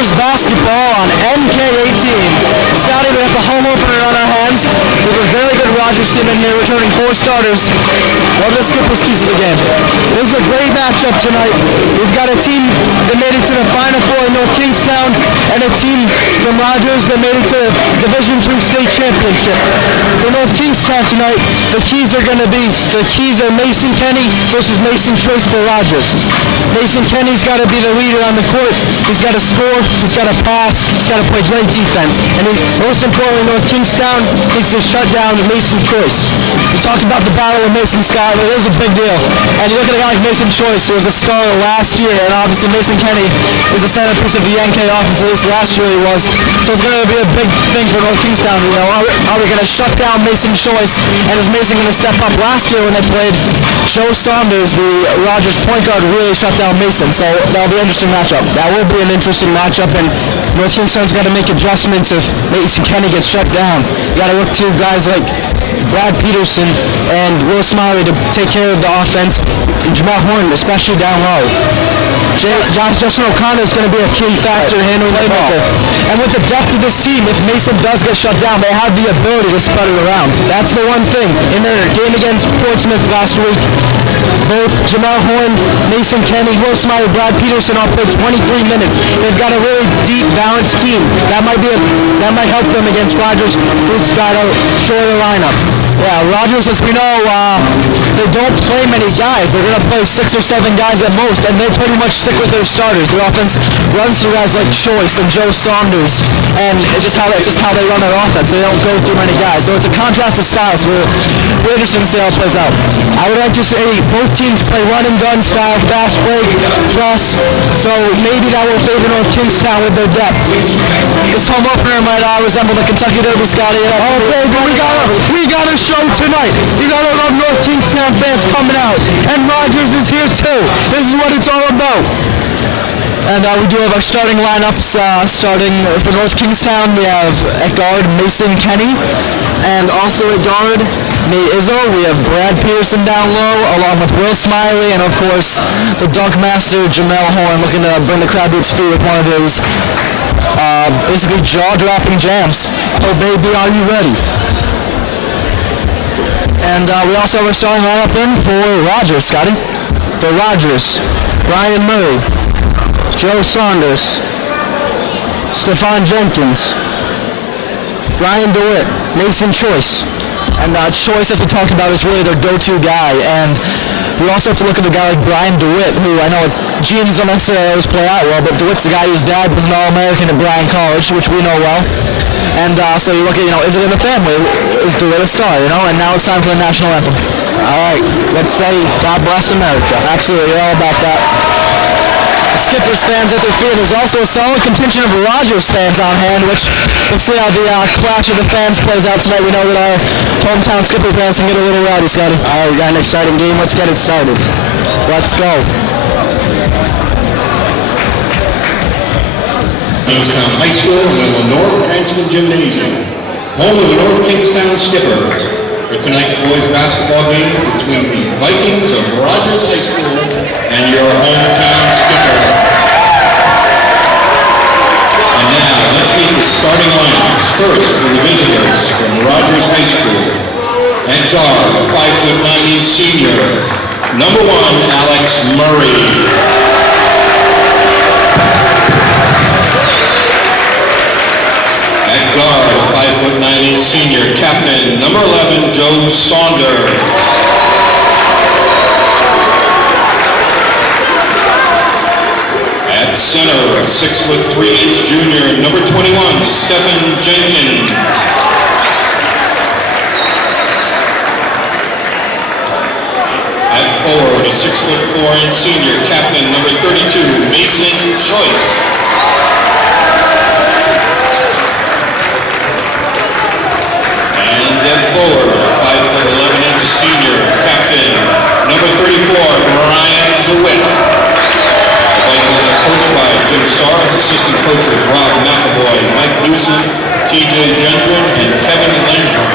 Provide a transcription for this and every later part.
Boys basketball on NK18. Scotty, we have the home opener on our hands. We have a very good Rogers team in here, returning 4 starters. What are the Skippers' keys of the game? This is a great matchup tonight. We've got a team that made it to the Final Four in North Kingstown, and a team from Rogers that made it to the Division II state championship. For North Kingstown tonight, the keys are Mason Kenny versus Mason Choice for Rogers. Mason Kenny's got to be the leader on the court. He's got to score, he's got to pass, he's got to play great defense. And most importantly, North Kingstown needs to shut down Mason Choice. We talked about the battle with Mason Scott, but it is a big deal. And you look at a guy like Mason Choice, who was a star last year, and obviously Mason Kenny is the centerpiece of the NK offense, at least last year he was. So it's going to be a big thing for North Kingstown. You know, are we going to shut down Mason Choice, and is Mason going to step up? Last year when they played, Joe Saunders, the Rogers point guard, really shut down Mason. So that'll be an interesting matchup. That will be an interesting matchup, and North Kingstown's got to make adjustments if Mason Kenny gets shut down. You got to look to guys like Brad Peterson and Will Smiley to take care of the offense, and Jamal Horn, especially down low. Justin O'Connor is going to be a key factor handling the ball. And with the depth of this team, if Mason does get shut down, they have the ability to spread it around. That's the one thing. In their game against Portsmouth last week, both Jamal Horn, Mason Kenny, Will Smiley, Brad Peterson all played 23 minutes. They've got a really deep, balanced team. That might help them against Rogers, who's got a shorter lineup. Yeah, Rogers, as we know, they don't play many guys. They're going to play 6 or 7 guys at most, and they pretty much stick with their starters. Their offense runs through guys like Choice and Joe Saunders, and it's just how they run their offense. They don't go through many guys. So it's a contrast of styles. We're interested to see how it plays out. I would like to say both teams play run and gun style, fast break, press, so maybe that will favor North Kingstown with their depth. This home opener might resemble the Kentucky Derby, Scotty. Oh, baby, we got a show tonight. You gotta love North Kingstown fans coming out, and Rogers is here too. This is what it's all about. And we do have our starting lineups. Starting for North Kingstown, we have at guard Mason Kenny, and also at guard Nate Izzo. We have Brad Peterson down low, along with Will Smiley, and of course the dunk master Jamal Horn, looking to bring the crowd to its feet with one of his basically jaw-dropping jams. Oh baby, are you ready? And we also have our starting lineup in for Rogers, Scotty. For Rogers, Ryan Murray, Joe Saunders, Stephon Jenkins, Ryan DeWitt, Mason Choice. And Choice, as we talked about, is really their go-to guy. And we also have to look at a guy like Brian DeWitt, who I know genes don't necessarily always play out well, but DeWitt's the guy whose dad was an All-American at Bryan College, which we know well. And so you look at, is it in the family? Is DeWitt a star, And now it's time for the national anthem. All right, let's say God bless America. Absolutely, we're all about that. The Skippers fans at their field. There's also a solid contingent of Rogers fans on hand, which let's see how the clash of the fans plays out tonight. We know that our hometown Skipper fans can get a little rowdy, Scotty. All right, we got an exciting game. Let's get it started. Let's go. Kingstown High School and the North Cranston Gymnasium, home of the North Kingstown Skippers, for tonight's boys basketball game between the Vikings of Rogers High School and your hometown Skipper. And now, let's meet the starting lineups. First, for the visitors from Rogers High School. At guard, a 5'9" senior, number 1, Alex Murray. At guard, a 5'9" senior, captain, number 11, Joe Saunders. At center, a 6'3" junior, number 21, Stephon Jenkins. At forward, a 6'4" senior, captain, number 32, Mason Choice. Forward, a 5'11" senior, captain, number 34, Brian DeWitt. The Vikings are coached by Jim Soros, assistant coaches Rob McAvoy, Mike Newsom, TJ Gendron, and Kevin Lindgren.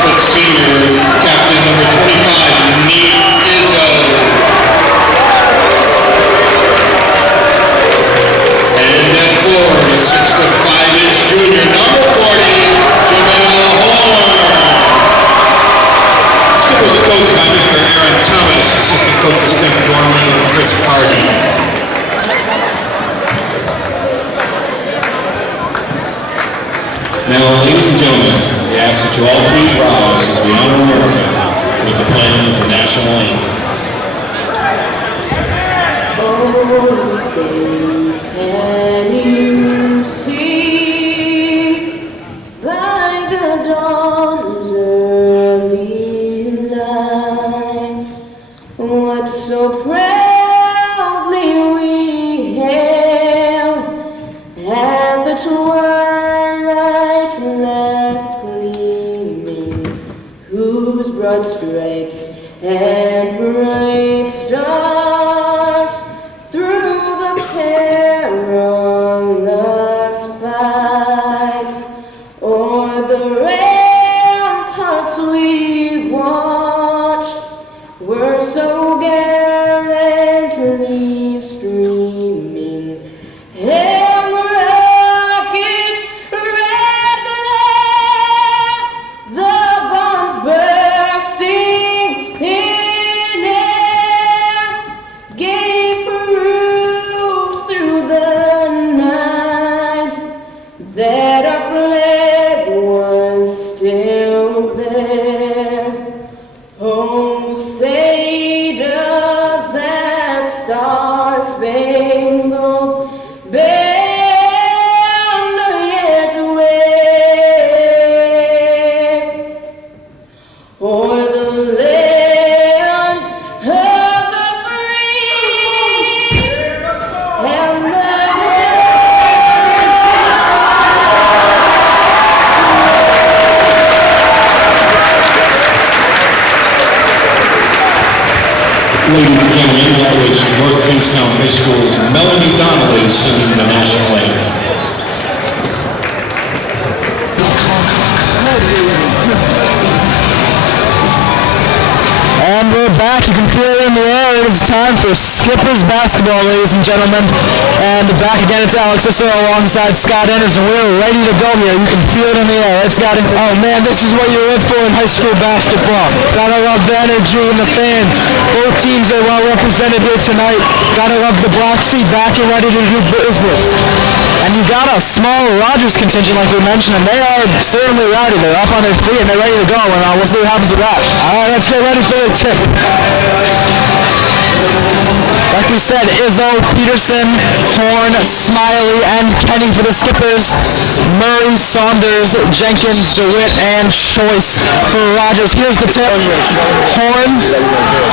6-foot senior, captain number 25, Nate Izzo. And at 4, 6'5" junior, number 40, Jamel Horn. Skip was coached by Mr. Aaron Thomas, assistant coaches Kim Dorman and Chris Hardy. Now, ladies and gentlemen, we ask that you all please rise as we honor America with the playing of the national anthem. Oh, say, can you see by the dawn's early light what so proudly we hailed at the twilight last gleaming, whose broad stripes and bright stars through the perilous fights o'er the ramparts we watched were so gallantly streaming. And the rockets' red glare, the bombs bursting in air, gave proof through the nights that our flag was still there. Oh, say does that star-spangled banner yet wave o'er the land of the free and the Ladies and gentlemen, that was North Kingstown High School's Melanie Donnelly singing the national anthem. And we're back. You can feel it in the air. It is time for Skippers basketball, ladies and gentlemen. And back again, it's Alex Cicero alongside Scott Anderson. We're ready to go here. You can feel it in the air. It's got it. Oh man, this is what you're in for in high school basketball. Gotta love the energy and the fans. Both teams are well represented here tonight. Gotta love the Black Sea back and ready to do business. And you got a small Rogers contingent like we mentioned, and they are certainly ready. They're up on their feet and they're ready to go. And we'll see what happens with that. All right, let's get ready for the tip. Like we said, Izzo, Peterson, Horn, Smiley, and Kenny for the Skippers. Murray, Saunders, Jenkins, DeWitt, and Choice for Rogers. Here's the tip. Horn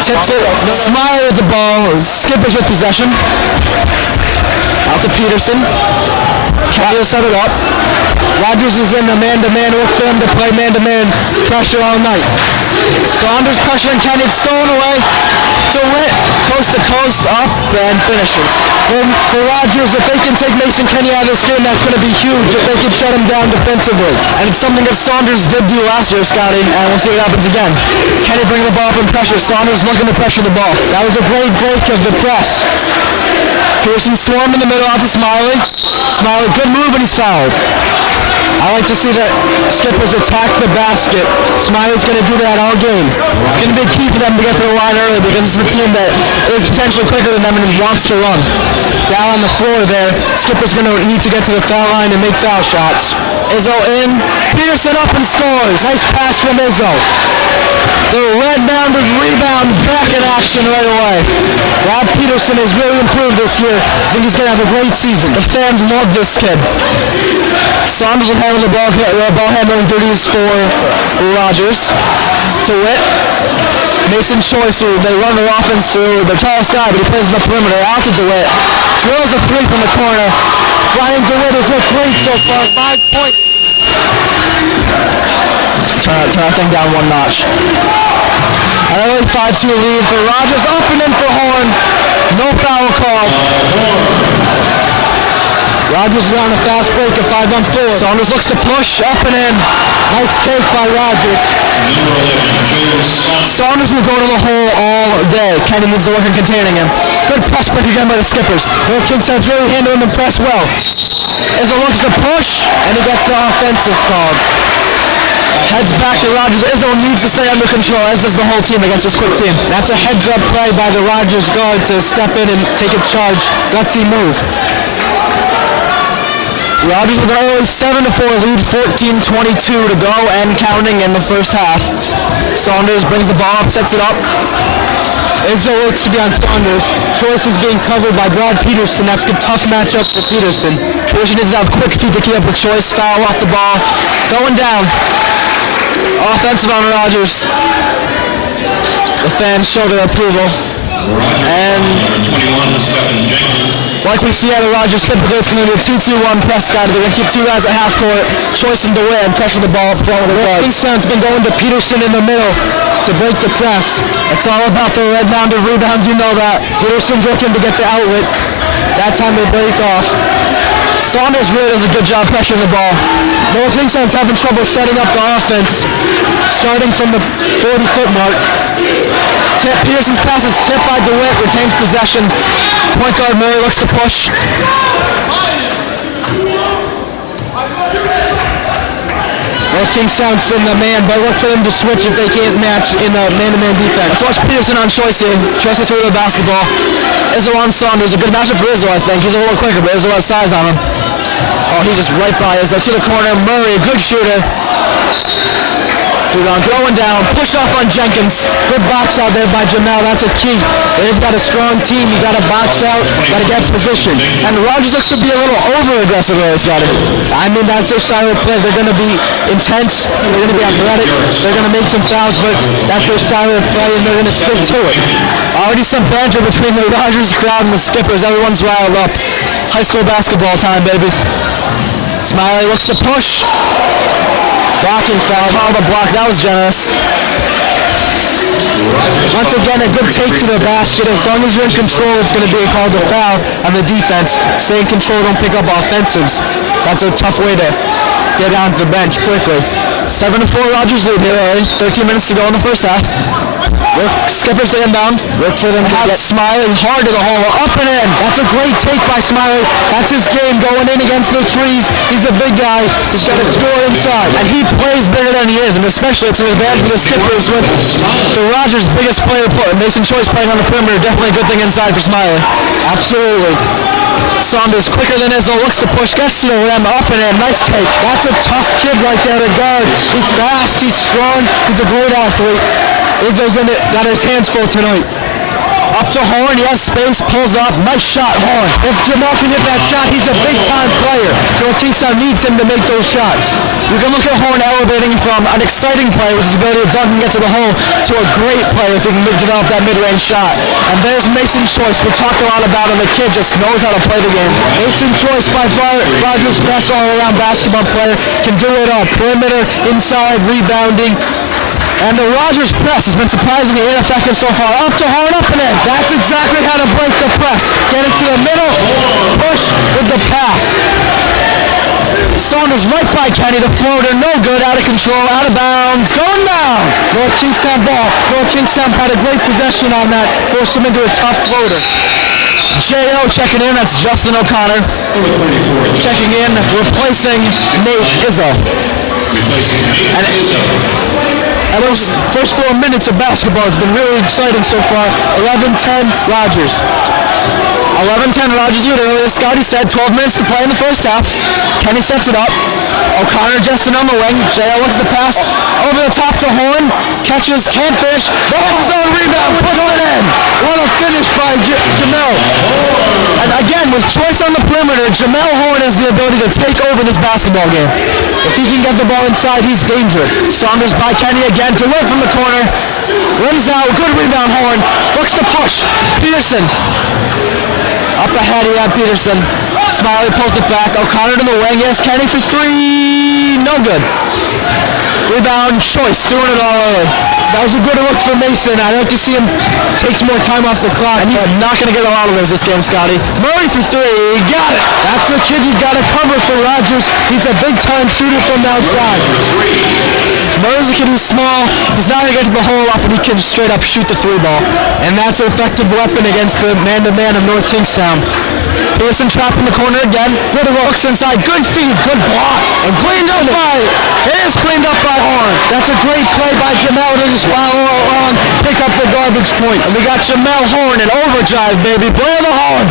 tips it. Smiley with the ball. Skippers with possession. Out to Peterson. Kenny will set it up. Rogers is in the man-to-man. Look for him to play man-to-man pressure all night. Saunders pressuring Kenny. It's stolen away. DeWitt, coast to coast, up, and finishes. For Rogers, if they can take Mason Kenny out of this game, that's going to be huge if they can shut him down defensively. And it's something that Saunders did do last year, Scotty, and we'll see what happens again. Kenny bringing the ball up in pressure. Saunders looking to pressure the ball. That was a great break of the press. Pearson swarm in the middle out to Smiley. Smiley, good move, and he's fouled. I like to see the Skippers attack the basket. Smiley's going to do that all game. It's going to be key for them to get to the line early because it's the team that is potentially quicker than them and wants to run. Down on the floor there, Skipper's going to need to get to the foul line and make foul shots. Izzo in. Peterson up and scores. Nice pass from Izzo. The red-bounded rebound back in action right away. Rob Peterson has really improved this year. I think he's going to have a great season. The fans love this kid. Saunders will handle the ball handling duties for Rogers. DeWitt. Mason Choice, they run their offense through the tallest guy, but he plays in the perimeter. Out to DeWitt. Drills a three from the corner. Brian DeWitt has looked great so far. 5 points. Turn that thing down one notch. Early 5-2 lead for Rogers. Up and in for Horn. No foul call. Rogers is on a fast break at 5-on-4. Saunders looks to push up and in. Nice take by Rogers. Number 11, Joe Saunders. Saunders will go to the hole all day. Kenny needs to work on containing him. Good press break again by the Skippers. Well, Kingstown's really handling the press well. Izzo looks to push, and he gets the offensive called. Heads back to Rogers. Izzo needs to stay under control, as does the whole team against this quick team. That's a heads-up play by the Rogers guard to step in and take a charge. Gutsy move. Rogers with an early 7-4 lead, 14:22 to go and counting in the first half. Saunders brings the ball up, sets it up. Izzo looks to be on Saunders. Choice is being covered by Brad Peterson. That's a tough matchup for Peterson. Peterson needs to have quick feet to keep up with Choice. Foul off the ball. Going down. Offensive on Rogers. The fans show their approval. And Number 21, Stephen Jenkins. like we see out of Rogers, typically it's going to be a 2-2-1 press guy. They're going to keep two guys at half court. Choice and DeWitt and pressure the ball up front with the guards. Kingstown's been going to Peterson in the middle to break the press. It's all about the red-bounded rebounds, you know that. Peterson's looking to get the outlet. That time they break off. Saunders really does a good job pressuring the ball. North Kingstown's having trouble setting up the offense, starting from the 40-foot mark. Peterson's pass is tipped by DeWitt, retains possession. Point guard Murray looks to push. North Kingstown's in the man, but look for them to switch if they can't match in the man-to-man defense. Let's watch Peterson on Choice here. Choice is through the basketball. Izzo on Saunders. A good matchup for Izzo, I think. He's a little quicker, but Izzo has size on him. Oh, he's just right by Izzo. To the corner. Murray, good shooter. Going down, push off on Jenkins. Good box out there by Jamel. That's a key. They've got a strong team. You got to box out, got to get position. And Rogers looks to be a little over-aggressive early, Scotty. I mean, that's their style of play. They're going to be intense. They're going to be athletic. They're going to make some fouls, but that's their style of play, and they're going to stick to it. Already some banter between the Rogers crowd and the Skippers. Everyone's riled up. High school basketball time, baby. Smiley looks to push. Blocking foul, called a block, that was generous. Once again, a good take to the basket. As long as you're in control, it's going to be called a foul on the defense. Stay in control, don't pick up offensives. That's a tough way to get onto the bench quickly. 7-4 Rogers lead here, 13 minutes to go in the first half. Skippers to inbound. Look for them to get Smiley hard to the hole, up and in. That's a great take by Smiley. That's his game, going in against the trees. He's a big guy. He's got to score inside. And he plays bigger than he is, and especially it's an advantage for the Skippers with the Rogers' biggest player, Mason Choice, playing on the perimeter. Definitely a good thing inside for Smiley. Absolutely. Saunders quicker than Izzo, looks to push, gets to the rim, up and in, nice take. That's a tough kid right there to guard. He's fast, he's strong, he's a great athlete. Izzo's in it, got his hands full tonight. Up to Horn, he has space, pulls up, nice shot, Horn. If Jamal can hit that shot, he's a big-time player. North Kingstown needs him to make those shots. You can look at Horn elevating from an exciting player with his ability to dunk and get to the hole to a great player if he can develop that mid-range shot. And there's Mason Choice. We talked a lot about him. The kid just knows how to play the game. Mason Choice, by far, Rogers' best all-around basketball player, can do it all. Perimeter, inside, rebounding. And the Rogers press has been surprisingly ineffective so far. Up to Horn, up and in. That's exactly how to break the press. Get it to the middle, push with the pass. Saunders right by Kenny, the floater, no good, out of control, out of bounds, going down. North Kingstown ball. North Kingstown had a great possession on that, forced him into a tough floater. J.O. checking in, that's Justin O'Connor. Checking in, replacing Nate Izzo. And those first 4 minutes of basketball has been really exciting so far. 11-10 Rogers. 11-10 Rogers lead earlier. Scotty said 12 minutes to play in the first half. Kenny sets it up. O'Connor Justin on the wing. J.O. wants the pass over the top to Horn. Catches, can't finish. Bounces on rebound, puts it in. What a finish by Jamel. And again, with Choice on the perimeter, Jamel Horn has the ability to take over this basketball game. If he can get the ball inside, he's dangerous. Saunders by Kenny again. DeWitt from the corner. Rims out. Good rebound, Horn. Looks to push. Peterson. Up ahead, he had Peterson. Smiley pulls it back. O'Connor to the wing. Yes, Kenny for three. No good. Rebound, Choice doing it all early. That was a good look for Mason. I'd like to see him take some more time off the clock. And he's not going to get a lot of those this game, Scotty. Murray for three. He got it. That's the kid you got to cover for Rogers. He's a big-time shooter from the outside. Murray Here's a kid who's small. He's not going to get to the hole up, but he can straight up shoot the 3-ball. And that's an effective weapon against the man-to-man of North Kingstown. Pearson trapped in the corner again. Good looks inside. Good feed. Good block. And cleaned up by... It is cleaned up by Horn. That's a great play by Jamel to just follow along, pick up the garbage point. And we got Jamel Horn in overdrive, baby. Blow the horn.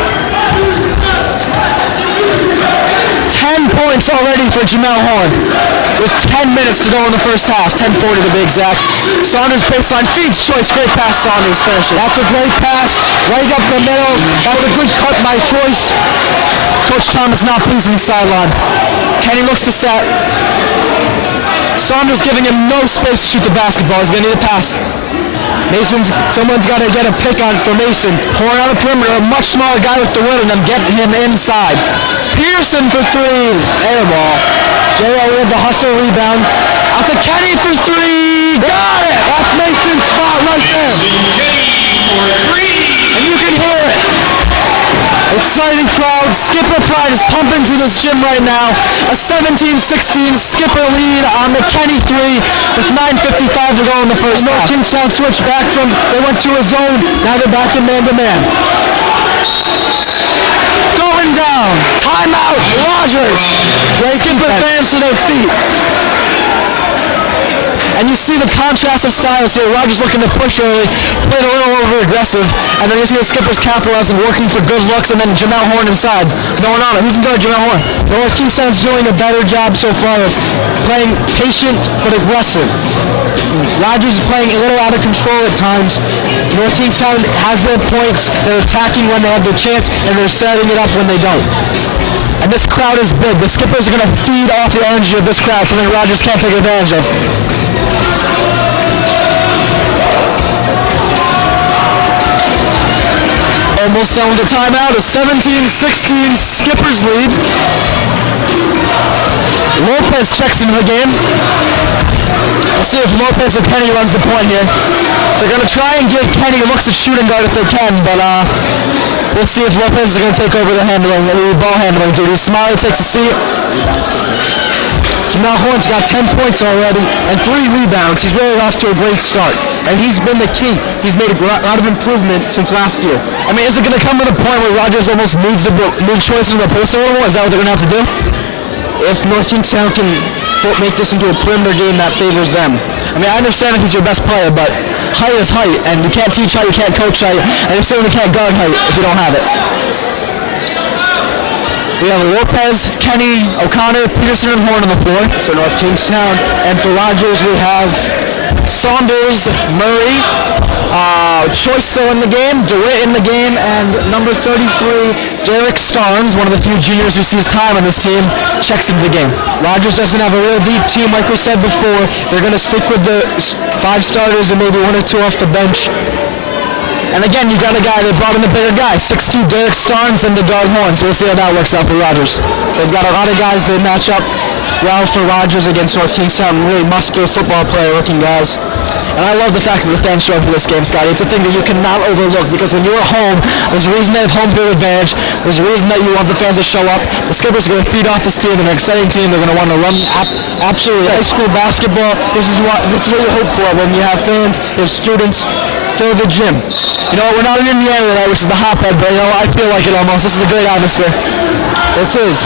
10 points already for Jamel Horn with 10 minutes to go in the first half. 10:40 to be exact. Saunders baseline feeds Choice. Great pass. Saunders finishes. That's a great pass. Right up the middle. That's a good cut by Choice. Coach Thomas not pleased on the sideline. Kenny looks to set. Saunders giving him no space to shoot the basketball. He's going to need a pass. Someone's got to get a pick on for Mason. Horn on the perimeter, a much smaller guy with the will, and them getting him inside. Pearson for 3, air ball. J.O. with the hustle rebound. Out to Kenny for 3, got it! That's Mason's spot right there. And you can hear it. Exciting crowd. Skipper Pride is pumping through this gym right now. A 17-16 Skipper lead on the Kenny 3 with 9:55 to go in the first half. Kingstown switched back from, they went to a zone, now they're back in man-to-man. Going down. Timeout. Rogers. Skipper fans to their feet. And you see the contrast of styles here. Rogers looking to push early, played a little over aggressive, and then you see the Skippers capitalizing, working for good looks, and then Jamel Horn inside. Going on it. Who can guard Jamel Horn? North Kingstown's doing a better job so far of playing patient but aggressive. Rogers is playing a little out of control at times. North Kingstown has their points. They're attacking when they have the chance, and they're setting it up when they don't. And this crowd is big. The Skippers are going to feed off the energy of this crowd, something Rogers can't take advantage of. Almost done with the timeout. A 17-16 Skippers lead. Lopez checks into the game. We'll see if Lopez or Kenny runs the point here. They're going to try and give Kenny looks at shooting guard if they can, but we'll see if Lopez is going to take over the ball handling duty. Smiley takes a seat. Jamel Horn's got 10 points already and 3 rebounds. He's really off to a great start. And he's been the key. He's made a lot of improvement since last year. I mean, is it going to come to the point where Rogers almost needs to move Choice into the post a little more? Is that what they're going to have to do? If North Kingstown can make this into a perimeter game that favors them. I mean, I understand if he's your best player, but height is height, and you can't teach height, you can't coach height, and you certainly can't guard height if you don't have it. We have Lopez, Kenny, O'Connor, Peterson, and Horn on the floor for North Kingstown. And for Rogers, we have Saunders, Murray, Choice still in the game, DeWitt in the game, and number 33, Derek Starnes, one of the few juniors who sees time on this team, checks into the game. Rogers doesn't have a real deep team, like we said before. They're going to stick with the 5 starters and maybe 1 or 2 off the bench. And again, you got a guy, they brought in the bigger guy, 6'2", Derek Starnes and the guard Horn, so we'll see how that works out for Rogers. They've got a lot of guys that match up well for Rogers against North Kingstown, really muscular football player looking guys. And I love the fact that the fans show up for this game, Scotty. It's a thing that you cannot overlook because when you're at home, there's a reason they have home field advantage. There's a reason that you want the fans to show up. The Skippers are going to feed off this team. They're an exciting team. They're going to want to run absolutely high school basketball. This is what you hope for when you have fans, you have students. Fill the gym. You know, we're not in Indiana today, which is the hotbed, but you know, I feel like it almost. This is a great atmosphere. This is.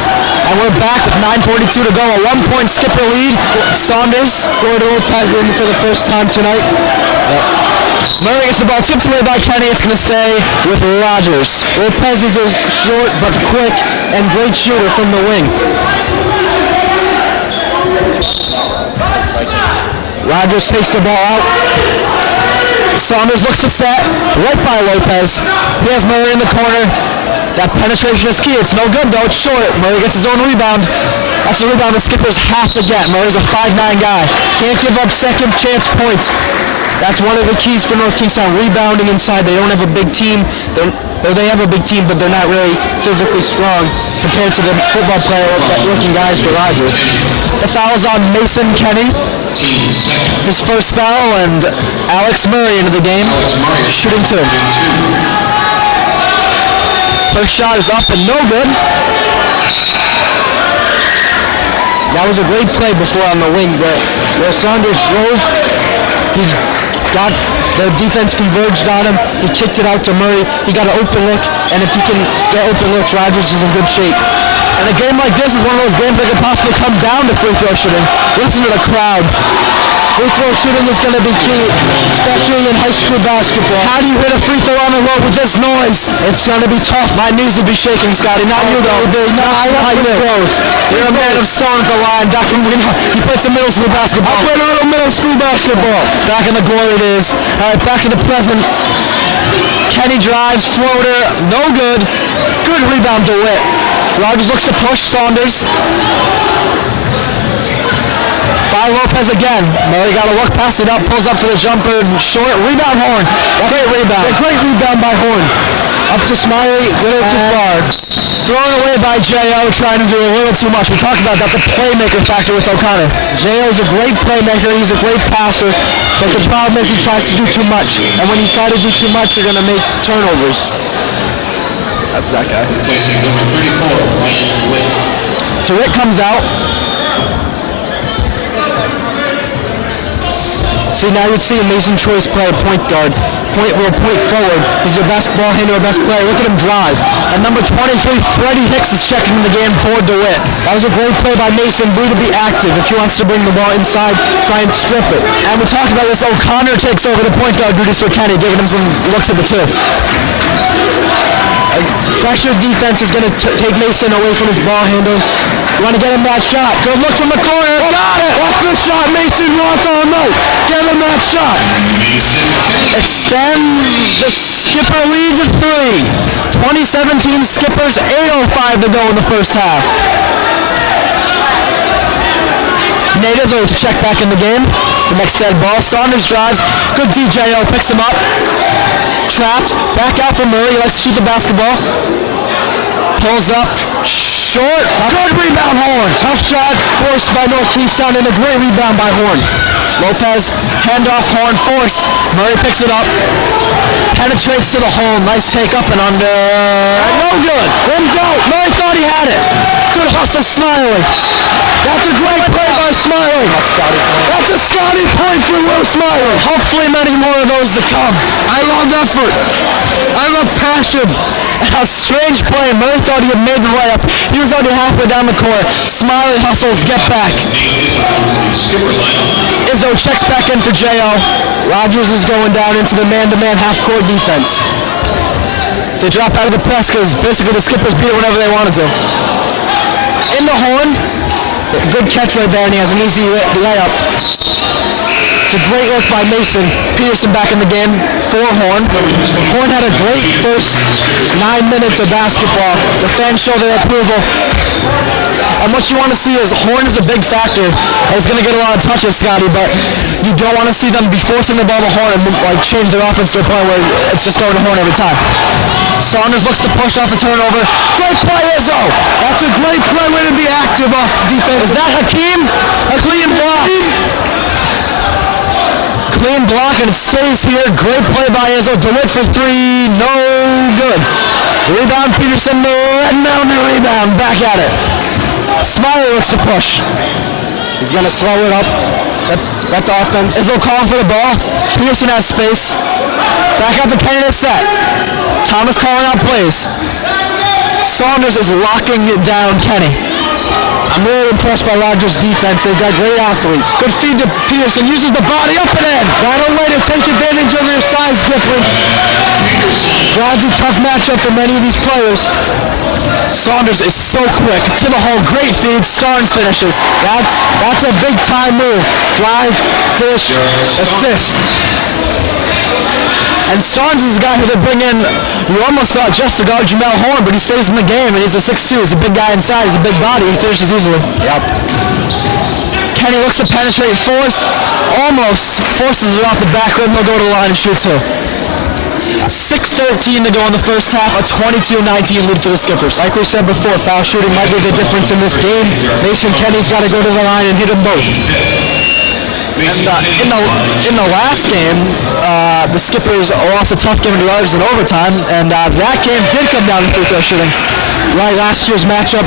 And we're back with 9:42 to go. A 1-point Skipper lead. Saunders going to Lopez in for the first time tonight. Murray gets the ball tipped away by Kenny. It's going to stay with Rogers. Lopez is a short but quick and great shooter from the wing. Rogers takes the ball out. Saunders looks to set, right by Lopez. He has Murray in the corner. That penetration is key. It's no good though, it's short. Murray gets his own rebound. That's a rebound the Skippers have to get. Murray's a 5'9" guy. Can't give up second chance points. That's one of the keys for North Kingstown, rebounding inside. They don't have a big team. They have a big team, but they're not really physically strong compared to the football player looking guys for Rogers. The foul's on Mason Kenny. His first foul, and Alex Murray into the game, shooting 2. First shot is up and no good. That was a great play before on the wing, but Where Saunders drove, he got the defense converged on him. He kicked it out to Murray. He got an open look, and if he can get open looks, Rogers is in good shape. And a game like this is one of those games that could possibly come down to free throw shooting. Listen to the crowd. Free throw shooting is going to be key, especially in high school basketball. How do you hit a free throw on the road with this noise? It's going to be tough. My knees would be shaking, Scotty. Not you, though. I love free throws. You're a man of stone at the line. He played some middle school basketball. I played a little middle school basketball. Back in the glory days. All right, back to the present. Kenny drives, floater, no good. Good rebound, DeWitt. Rogers looks to push Saunders. By Lopez again. Murray got to look, pass it up, pulls up for the jumper, short, rebound Horn. Great rebound. Great rebound by Horn. Up to Smiley, a little too far. Thrown away by J.O., trying to do a little too much. We talked about that, the playmaker factor with O'Connor. J.O.'s a great playmaker, he's a great passer, but the problem is he tries to do too much. And when you try to do too much, you're going to make turnovers. That's that guy. Replacing number 34, Ryan DeWitt. DeWitt comes out. See, now you'd see Mason Choice play a point guard. Point forward. He's your best ball handler, best player. Look at him drive. And number 23, Freddie Hicks, is checking in the game for DeWitt. That was a great play by Mason Bree to be active. If he wants to bring the ball inside, try and strip it. And we talked about this. O'Connor takes over the point guard duties for Kenny, giving him some looks at the two. Pressure defense is going to take Mason away from his ball handle. You want to get him that shot. Good look from the corner. Got it. What's the shot Mason wants all night? Get him that shot. Extends the Skipper lead to 3. 2017 Skippers, 8:05 to go in the first half. Nate Izzo to check back in the game. The next dead ball. Saunders drives. Good DJO. Picks him up. Trapped. Back out for Murray. He likes to shoot the basketball. Pulls up. Short. Good rebound, Horn. Tough shot forced by North Kingstown and a great rebound by Horn. Lopez. Handoff. Horn forced. Murray picks it up. Penetrates to the hole. Nice take up and under. No good. Rims out. Murray thought he had it. Good hustle, Smiley. That's a great play by Smiley. That's a Scotty point for Will Smiley. Hopefully many more of those to come. I love effort. I love passion. A strange play. Murray thought he had made the layup. He was already halfway down the court. Smiley hustles, get back. Izzo checks back in for J.O. Rogers is going down into the man-to-man half-court defense. They drop out of the press because basically the Skippers beat it whenever they wanted to. In the Horn. Good catch right there, and he has an easy layup. It's a great look by Mason. Peterson back in the game for Horn. Horn had a great first 9 minutes of basketball. The fans show their approval. And what you want to see is Horn is a big factor. He's going to get a lot of touches, Scotty, but you don't want to see them be forcing the ball to Horn and like change their offense to a point where it's just going to Horn every time. Saunders looks to push off the turnover. Great play, Izzo. That's a great play. Way to be active off defense. Is that Hakeem? A clean block. Clean block, and it stays here. Great play by Izzo. DeWitt for 3. No good. Rebound, Peterson. And now the rebound. Back at it. Smiley looks to push. He's going to slow it up. Let the offense. Izzo calling for the ball. Peterson has space. Back out to Kenny to set. Thomas calling out plays. Saunders is locking it down Kenny. I'm really impressed by Rogers' defense. They've got great athletes. Good feed to Peterson. Uses the body up and in. Got a way to take advantage of their size difference. Rogers, tough matchup for many of these players. Saunders is so quick. To the hole. Great feed. Starnes finishes. That's a big time move. Drive, dish, assist. And Starnes is the guy who they bring in. You almost thought just to guard Jamel Horn, but he stays in the game, and he's a 6'2". He's a big guy inside. He's a big body. He finishes easily. Yep. Kenny looks to penetrate, almost forces it off the back rim. He'll go to the line and shoot two. 6:13 to go in the first half. A 22-19 lead for the Skippers. Like we said before, foul shooting might be the difference in this game. Mason Kenny's got to go to the line and hit them both. And in the last game, the Skippers lost a tough game to Rogers in overtime, and that game did come down to free throw shooting. Right, last year's matchup,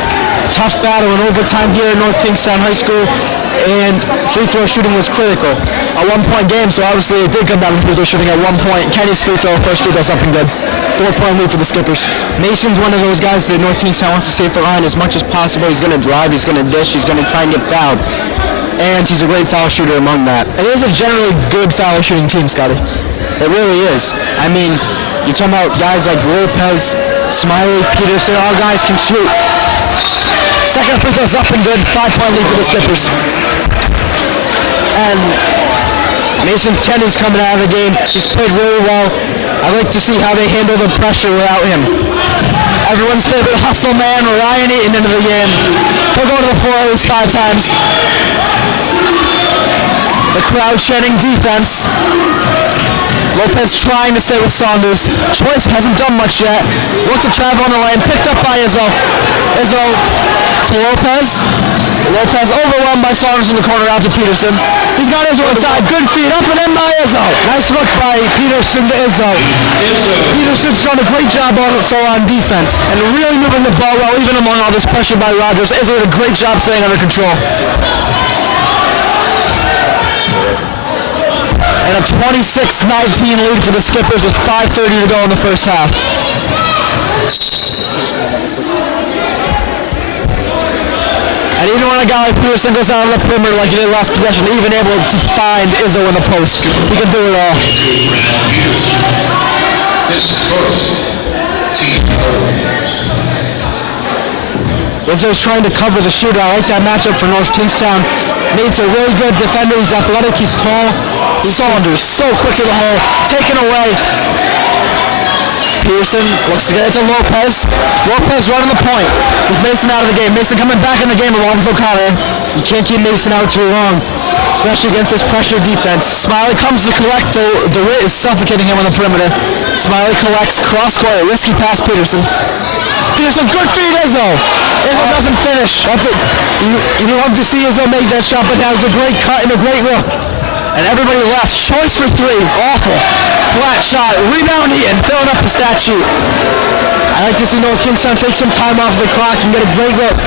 tough battle in overtime here at North Kingstown High School. and free throw shooting was critical. A 1-point game, so obviously it did come down to free throw shooting at 1 point. Kenny's first free throw, something good. 4-point lead for the Skippers. Mason's one of those guys that North Kingstown wants to stay at the line as much as possible. He's going to drive, he's going to dish, he's going to try and get fouled. And he's a great foul shooter among that. It is a generally good foul shooting team, Scotty. It really is. I mean, you're talking about guys like Lopez, Smiley, Peterson, all guys can shoot. Second free throw's up and good. 5-point lead for the Skippers. And Mason Kenny's coming out of the game. He's played really well. I like to see how they handle the pressure without him. Everyone's favorite hustle man, Ryan Eaton, into the game. He'll go to the floor at least 5 times. The crowd chanting defense. Lopez trying to stay with Saunders. Choice hasn't done much yet. Looked to travel on the lane. Picked up by Izzo. Izzo to Lopez. Lopez overwhelmed by Saunders in the corner out to Peterson. He's got Izzo inside. Good feed up and in by Izzo. Nice look by Peterson to Izzo. Peterson's done a great job also on defense. And really moving the ball well, even among all this pressure by Rogers. Izzo did a great job staying under control. And a 26-19 lead for the Skippers with 5:30 to go in the first half. And even when a guy like Peterson goes out on the perimeter like he did last possession, even able to find Izzo in the post, he can do it all. Izzo's trying to cover the shooter. I like that matchup for North Kingstown. Nate's a really good defender. He's athletic. He's tall. Saunders so quick to the hole, taken away. Peterson looks to get it to Lopez. Lopez running the point with Mason out of the game. Mason coming back in the game along with O'Connor. You can't keep Mason out too long, especially against this pressure defense. Smiley comes to collect. DeWitt is suffocating him on the perimeter. Smiley collects cross court. Risky pass Peterson. Peterson, good feed Izzo. Izzo doesn't finish. That's it. You love to see Izzo make that shot, but that was a great cut and a great look. And everybody left. Choice for 3. Awful. Flat shot. Rebound Eaton. Filling up the stat sheet. I like to see North Kingstown take some time off the clock and get a great look.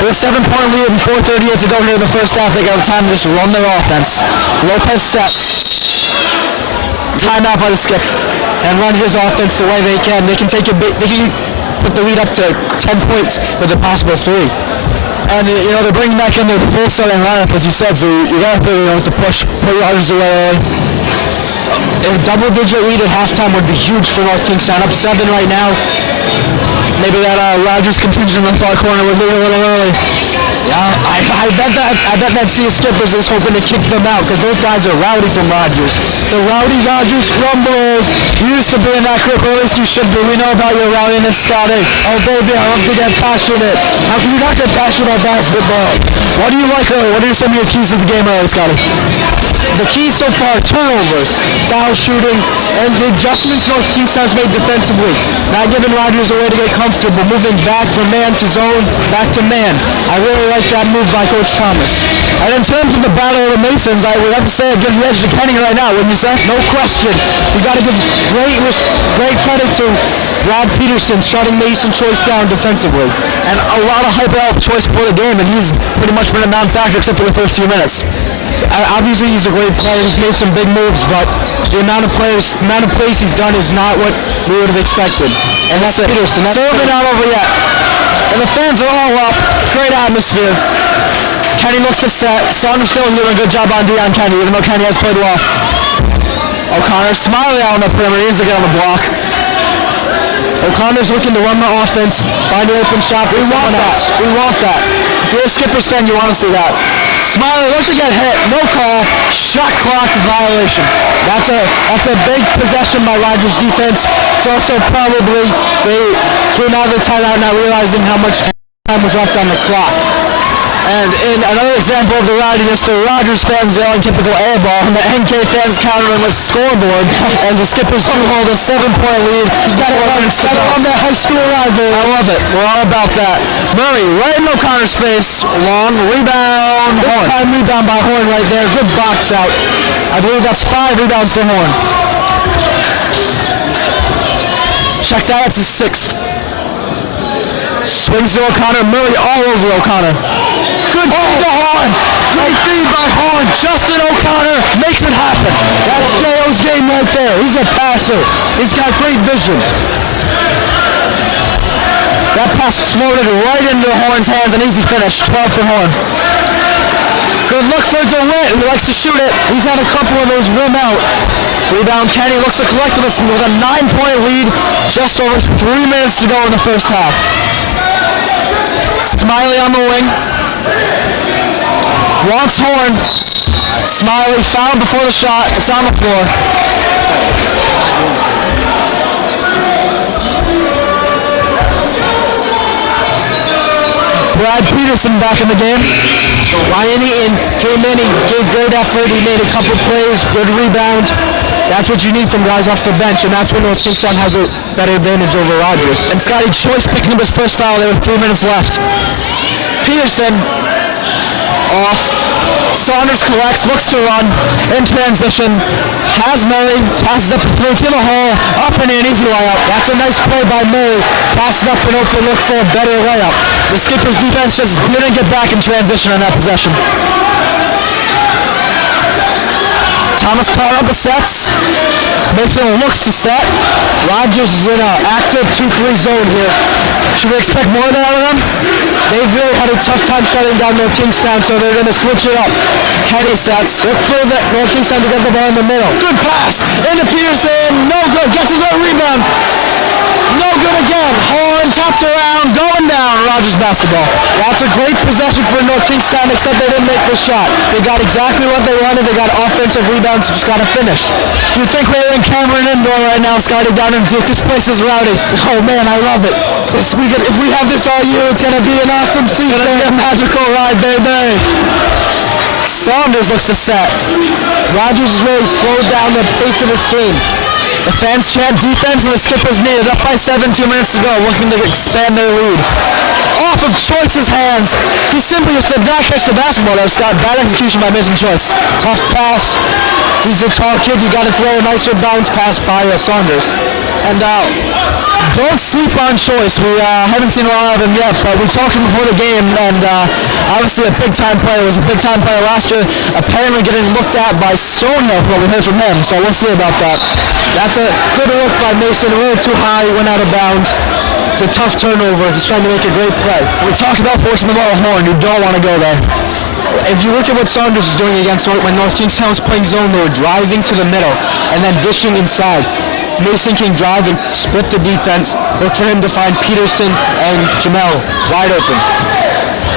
With a 7-point lead and 4:38 to go here in the first half, they got time to just run their offense. Lopez sets. Timeout by the Skip. And run his offense the way they can. They can take they can put the lead up to 10 points with a possible 3. And, you know, they're bringing back in their full starting lineup, as you said, so you got to figure out to push, put Rogers away. A double-digit lead at halftime would be huge for North Kingstown. Up 7 right now. Maybe that Rogers contingent in the far corner would leave a little early. Yeah, I bet that Sea Skippers is hoping to kick them out because those guys are rowdy from Rogers. The rowdy Rogers Rumbles. You used to be in that group, or at least you should be. We know about your rowdiness, Scotty. Oh baby, I love to get passionate. How can you not get passionate about basketball? What do you like early? What are some of your keys to the game early, Scotty? The keys so far, turnovers, foul shooting, and the adjustments North Kingstown's made defensively. Not giving Rogers a way to get comfortable, moving back from man to zone, back to man. I really like that move by Coach Thomas. And in terms of the battle of the Masons, I would have to say I give the edge to Kenny right now, wouldn't you say? No question. We got to give great credit to Brad Peterson shutting Mason Choice down defensively. And a lot of hype out Choice before the game, and he's pretty much been a non-factor except for the first few minutes. Obviously, he's a great player. He's made some big moves, but the amount of plays he's done is not what we would have expected. And that's Peterson. That's Serve it not over yet. And the fans are all up. Great atmosphere. Kenny looks to set. Saunders still doing a good job on Dion Kenny, even though Kenny has played well. O'Connor, Smiley out on the perimeter. He's to get on the block. O'Connor's looking to run the offense, find an open shot for someone else. We want that. If you're a Skippers fan, you want to see that. Smiley looks to get hit. No call. Shot clock violation. That's a big possession by Rogers defense. It's also probably they came out of the timeout not realizing how much time was left on the clock. And in another example of the rowdiness, the Rogers fans yelling typical air ball, and the NK fans countering with scoreboard as the Skippers do hold a 7-point lead. Gotta love that high school rivalry. I love it. We're all about that. Murray right in O'Connor's face. Long rebound. Horn. Time rebound by Horn right there. Good box out. I believe that's 5 rebounds for Horn. Check that. That's his 6th. Swings to O'Connor. Murray all over O'Connor. Good feed to Horn. Great feed by Horn. Justin O'Connor makes it happen. That's J.O.'s game right there. He's a passer. He's got great vision. That pass floated right into Horn's hands. An easy finish. 12 for Horn. Good look for DeWitt, who likes to shoot it. He's had a couple of those rim out. Rebound, Kenny looks to collect with a 9-point lead. Just over 3 minutes to go in the first half. Smiley on the wing. Wants Horn. Smiley fouled before the shot. It's on the floor. Brad Peterson back in the game. Ryan Eaton came in, he gave great effort, he made a couple plays, good rebound. That's what you need from guys off the bench, and that's when North Kingstown has a better advantage over Rogers. And Scotty Choice picking up his first foul there with 3 minutes left. Peterson off. Saunders collects, looks to run, in transition, has Murray, passes up the three to the hole, up and in, easy layup. That's a nice play by Murray, passing up and open, look for a better layup. The Skippers defense just didn't get back in transition on that possession. Thomas caught up the sets. Mason looks to set. Rogers is in an active 2-3 zone here. Should we expect more of that out of them? They've really had a tough time shutting down North Kingstown, so they're going to switch it up. Kenny sets. Look for North Kingstown to get the ball in the middle. Good pass into Peterson. No good. Gets his own rebound. No good again. Horn tapped around, going down. Rogers basketball. That's a great possession for North Kingstown, except they didn't make the shot. They got exactly what they wanted. They got offensive rebounds, just got to finish. You'd think we were in Cameron Indoor right now, Scotty, down in Duke. This place is rowdy. Oh man, I love it. If we have this all year, it's going to be an awesome season. It's going to be a magical ride, baby. Saunders looks to set. Rogers has really slowed down the pace of this game. The fans chant defense and the Skippers needed. Up by 7, 2 minutes to go, looking to expand their lead. Off of Choice's hands. He simply just did not catch the basketball there, Scott. Bad execution by Mason Choice. Tough pass. He's a tall kid. You got to throw a nicer bounce pass by Saunders. And don't sleep on Choice. We haven't seen a lot of him yet, but we talked to him before the game, and obviously a big-time player. Was a big-time player last year. Apparently getting looked at by Stonehill from what we heard from him, so we'll see about that. That's a good look by Mason. A little too high. He went out of bounds. It's a tough turnover. He's trying to make a great play. We talked about forcing the ball at Horn. You don't want to go there. If you look at what Saunders is doing against when North Kingstown was playing zone, they were driving to the middle and then dishing inside. Mason can drive and split the defense. Look for him to find Peterson and Jamel wide open.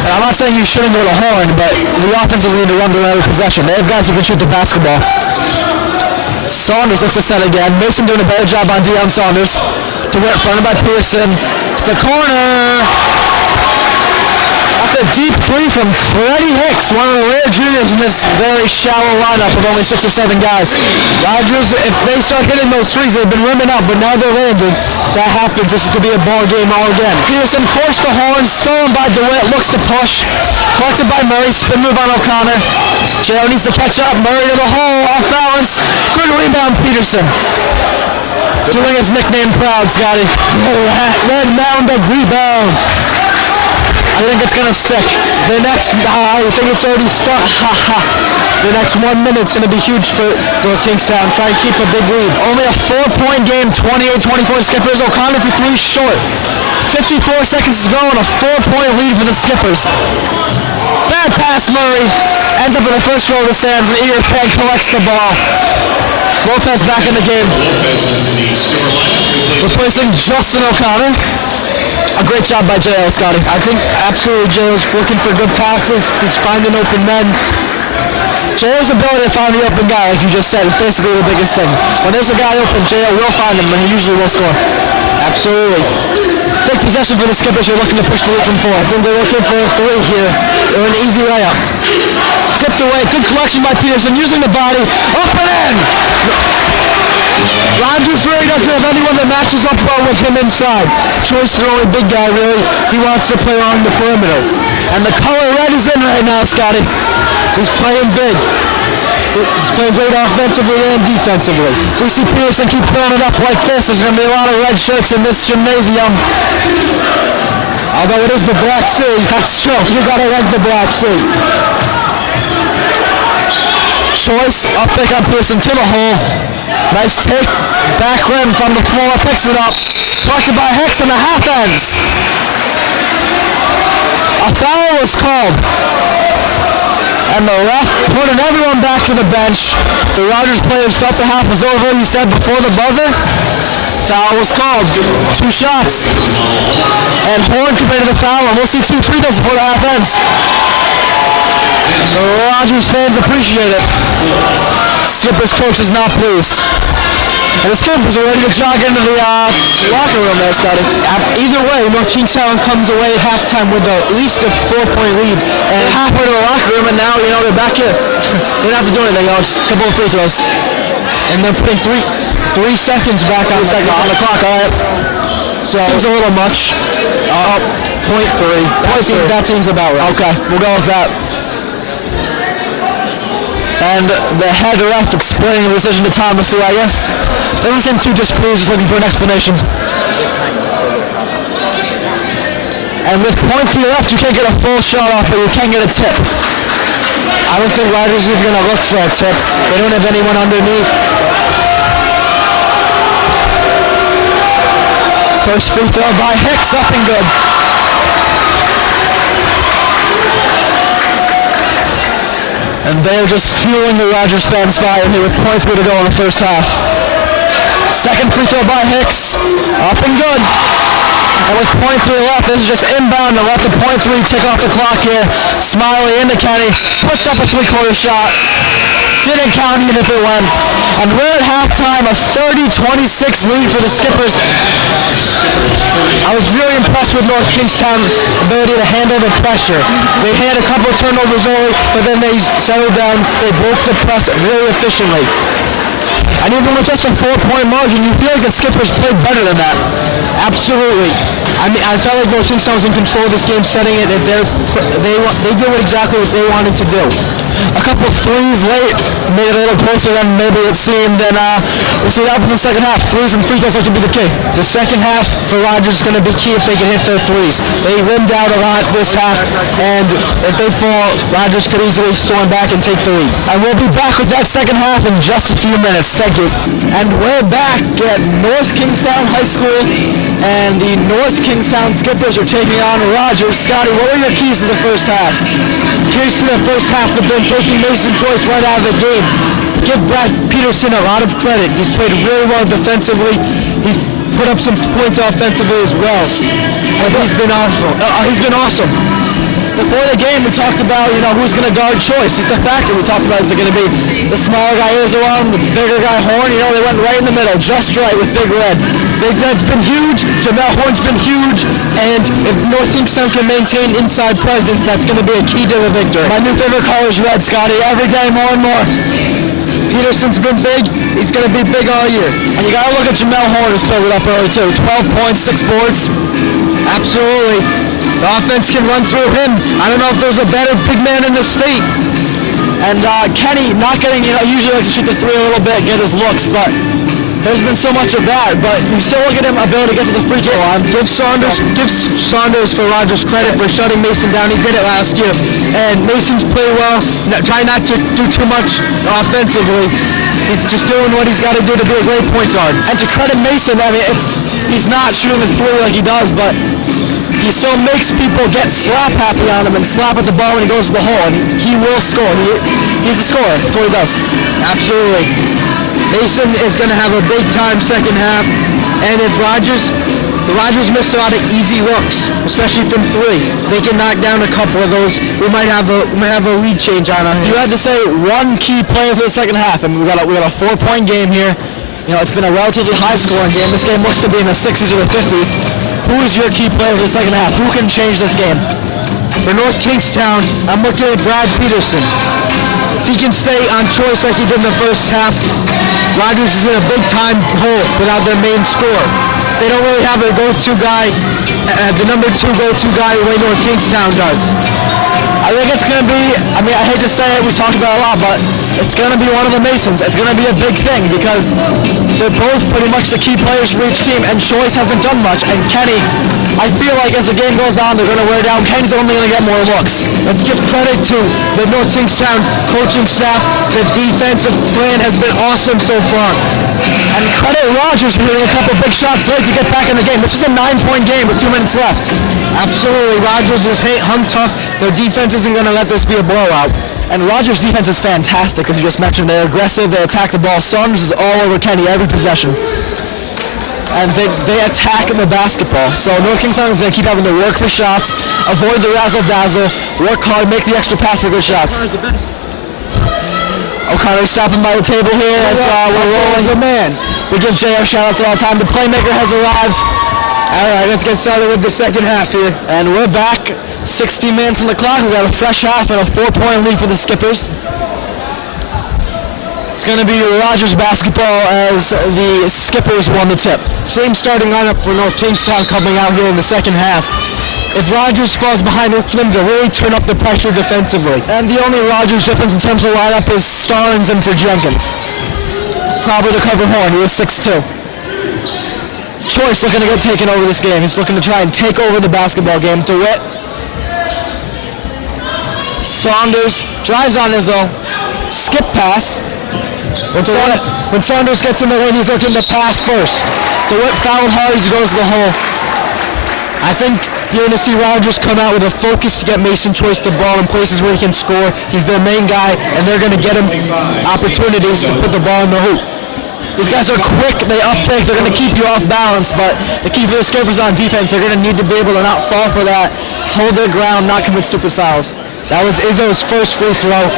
And I'm not saying you shouldn't go to Horn, but the offense doesn't need to run to every possession. They have guys who can shoot the basketball. Saunders looks to set again. Mason doing a better job on Deion Saunders. DeWitt fronted by Pearson. The corner. That's a deep three from Freddie Hicks, one of the rare juniors in this very shallow lineup of only 6 or 7 guys. Rogers, if they start hitting those threes, they've been rimming up, but now they're landing. That happens. This could be a ball game all again. Pearson forced the horn, stolen by DeWitt, looks to push. Collected by Murray, spin move on O'Connor. J.O. needs to catch up. Murray to the hole, off balance. Good rebound, Peterson. Doing his nickname proud, Scotty. Red mound of rebound. I think it's going to stick. The next, I think it's already stuck. The next 1 minute's going to be huge for North Kingstown. Try and keep a big lead. Only a 4-point game, 28-24 Skippers. O'Connor for 3 short. 54 seconds to go and a 4-point lead for the Skippers. Bad pass, Murray. Ends up in the first row of the sands, and Eager Fan collects the ball. Lopez back in the game. Lopez into the skipper lineup, replacing Justin O'Connor. A great job by J.O. Scotty. I think absolutely J.O.'s looking for good passes. He's finding open men. J.O.'s ability to find the open guy, like you just said, is basically the biggest thing. When there's a guy open, J.O. will find him, and he usually will score. Absolutely. Big possession for the Skippers. You're looking to push the lead from 4. I think they're looking for a 3 here, or an easy layup. Tipped away. Good collection by Peterson, using the body. Up and in! Rogers really doesn't have anyone that matches up well with him inside. Choice the only big guy, really. He wants to play along the perimeter. And the color red is in right now, Scotty. He's playing big. He's playing great offensively and defensively. If we see Peterson keep throwing it up like this, there's going to be a lot of red shirts in this gymnasium. Although it is the Black Sea, that's true. You got to like the Black Sea. Choice, up pick on Pearson to the hole. Nice take, back rim from the floor, picks it up. Collected by Hicks on the half ends. A foul was called. And the ref putting everyone back to the bench. The Rogers players thought the half was over, he said before the buzzer. Foul was called. 2 shots. And Horn committed the foul, and we'll see 2 free throws before the half ends. The Rogers fans appreciate it. Skipper's coach is not pleased. And the Skippers are ready to jog into the locker room there, Scotty. Either way, North Kingstown comes away at halftime with at least a 4-point lead. And they're halfway to the locker room, and now, they're back here. They don't have to do anything, just a couple of free throws. And they're putting 3 seconds back on the clock. All right. So seems a little much. 0.3. That seems about right. Okay, we'll go with that. And the head ref explaining the decision to Thomas, who I guess doesn't seem too displeased, just looking for an explanation. And with 0.3 left, you can't get a full shot off, but you can get a tip. I don't think Rogers is going to look for a tip. They don't have anyone underneath. First free throw by Hicks, up and good. And they're just fueling the Rogers fans' fire here with 0.3 to go in the first half. Second free throw by Hicks, up and good. And with 0.3 left, this is just inbound to let the 0.3 tick off the clock here. Smiley into Kenny, puts up a 3-quarter shot. Didn't count even if it went. And we're at halftime, a 30-26 lead for the Skippers. I was really impressed with North Kingstown's ability to handle the pressure. They had a couple of turnovers early, but then they settled down. They broke the press really efficiently. And even with just a 4-point margin, you feel like the Skippers played better than that. Absolutely. I felt like North Kingstown was in control of this game, setting it, and they did exactly what they wanted to do. A couple threes late made it a little closer than maybe it seemed, and we'll see what happens in the second half. Threes and free throws have to be the key. The second half for Rogers is going to be key if they can hit their threes. They rimmed out a lot this half, and if they fall, Rogers could easily storm back and take the lead. And we'll be back with that second half in just a few minutes. Thank you. And we're back at North Kingstown High School, and the North Kingstown Skippers are taking on Rogers. Scotty, what were your keys to the first half? Keys to the first half have been taking Mason Joyce right out of the game. Give Brad Peterson a lot of credit. He's played really well defensively. He's put up some points offensively as well. And he's been awesome. Before the game, we talked about, who's going to guard Choice. It's the factor we talked about. Is it going to be the smaller guy Israel, the bigger guy Horn? They went right in the middle, just right with Big Red. Big Red's been huge. Jamel Horn's been huge. And if North Kingstown can maintain inside presence, that's going to be a key to the victory. My new favorite color is red, Scotty. Every day, more and more. Peterson's been big. He's going to be big all year. And you got to look at Jamel Horn, who's filled it up early, too. 12 points, 6 boards. Absolutely. The offense can run through him. I don't know if there's a better big man in the state. And Kenny not getting, usually likes to shoot the three a little bit, get his looks, but there's been so much of that. But you still look at him ability to get to the free throw line. Give Saunders for Rogers credit for shutting Mason down. He did it last year. And Mason's played well. Try not to do too much offensively. He's just doing what he's got to do to be a great point guard. And to credit Mason, he's not shooting the three like he does, but he still makes people get slap happy on him and slap at the ball when he goes to the hole, and he will score. He's a scorer. That's what he does. Absolutely. Mason is going to have a big time second half, and if the Rogers miss a lot of easy looks, especially from three. They can knock down a couple of those. We might have a lead change on our hands. You had to say one key player for the second half, and we got a 4-point game here. It's been a relatively high-scoring game. This game looks to be in the 60s or the 50s. Who is your key player for the second half? Who can change this game? For North Kingstown, I'm looking at Brad Peterson. If he can stay on Choice like he did in the first half, Rogers is in a big-time hole without their main scorer. They don't really have a go-to guy, the number 2 go-to guy the way North Kingstown does. I think it's going to be, I hate to say it, we talked about it a lot, but it's going to be one of the Masons. It's going to be a big thing because they're both pretty much the key players for each team, and Choice hasn't done much, and Kenny I feel like as the game goes on, they're going to wear down. Kenny's only going to get more looks. Let's give credit to the North Kingstown coaching staff. The defensive plan has been awesome so far. And credit Rogers for hitting a couple big shots late to get back in the game. This was a 9-point game with 2 minutes left. Absolutely, Rogers is hung tough. Their defense isn't going to let this be a blowout. And Rogers' defense is fantastic, as you just mentioned. They're aggressive, they attack the ball. Saunders is all over Kenny every possession. And they attack the basketball. So North Kingstown is going to keep having to work for shots, avoid the razzle-dazzle, work hard, make the extra pass for good shots. O'Connor stopping by the table here as we're rolling. The man. We give JR shout-outs all the time. The playmaker has arrived. All right, let's get started with the second half here. And we're back. 60 minutes on the clock. We've got a fresh half and a 4-point lead for the Skippers. It's going to be Rogers basketball as the Skippers won the tip. Same starting lineup for North Kingstown coming out here in the second half. If Rogers falls behind, look for them to really turn up the pressure defensively. And the only Rogers difference in terms of lineup is Starnes and for Jenkins. Probably to cover Horn. He was 6'2". Choice looking to get taken over this game. He's looking to try and take over the basketball game. DeWitt. Saunders drives on Izzo. Skip pass. When Saunders gets in the lane, he's looking to pass first. DeWitt fouled hard as he goes to the hole. I think you're going to see Rogers come out with a focus to get Mason Choice the ball in places where he can score. He's their main guy, and they're going to get him opportunities to put the ball in the hoop. These guys are quick, they uptake, they're going to keep you off balance, but the key for the Skippers on defense, they're going to need to be able to not fall for that, hold their ground, not commit stupid fouls. That was Izzo's first free throw.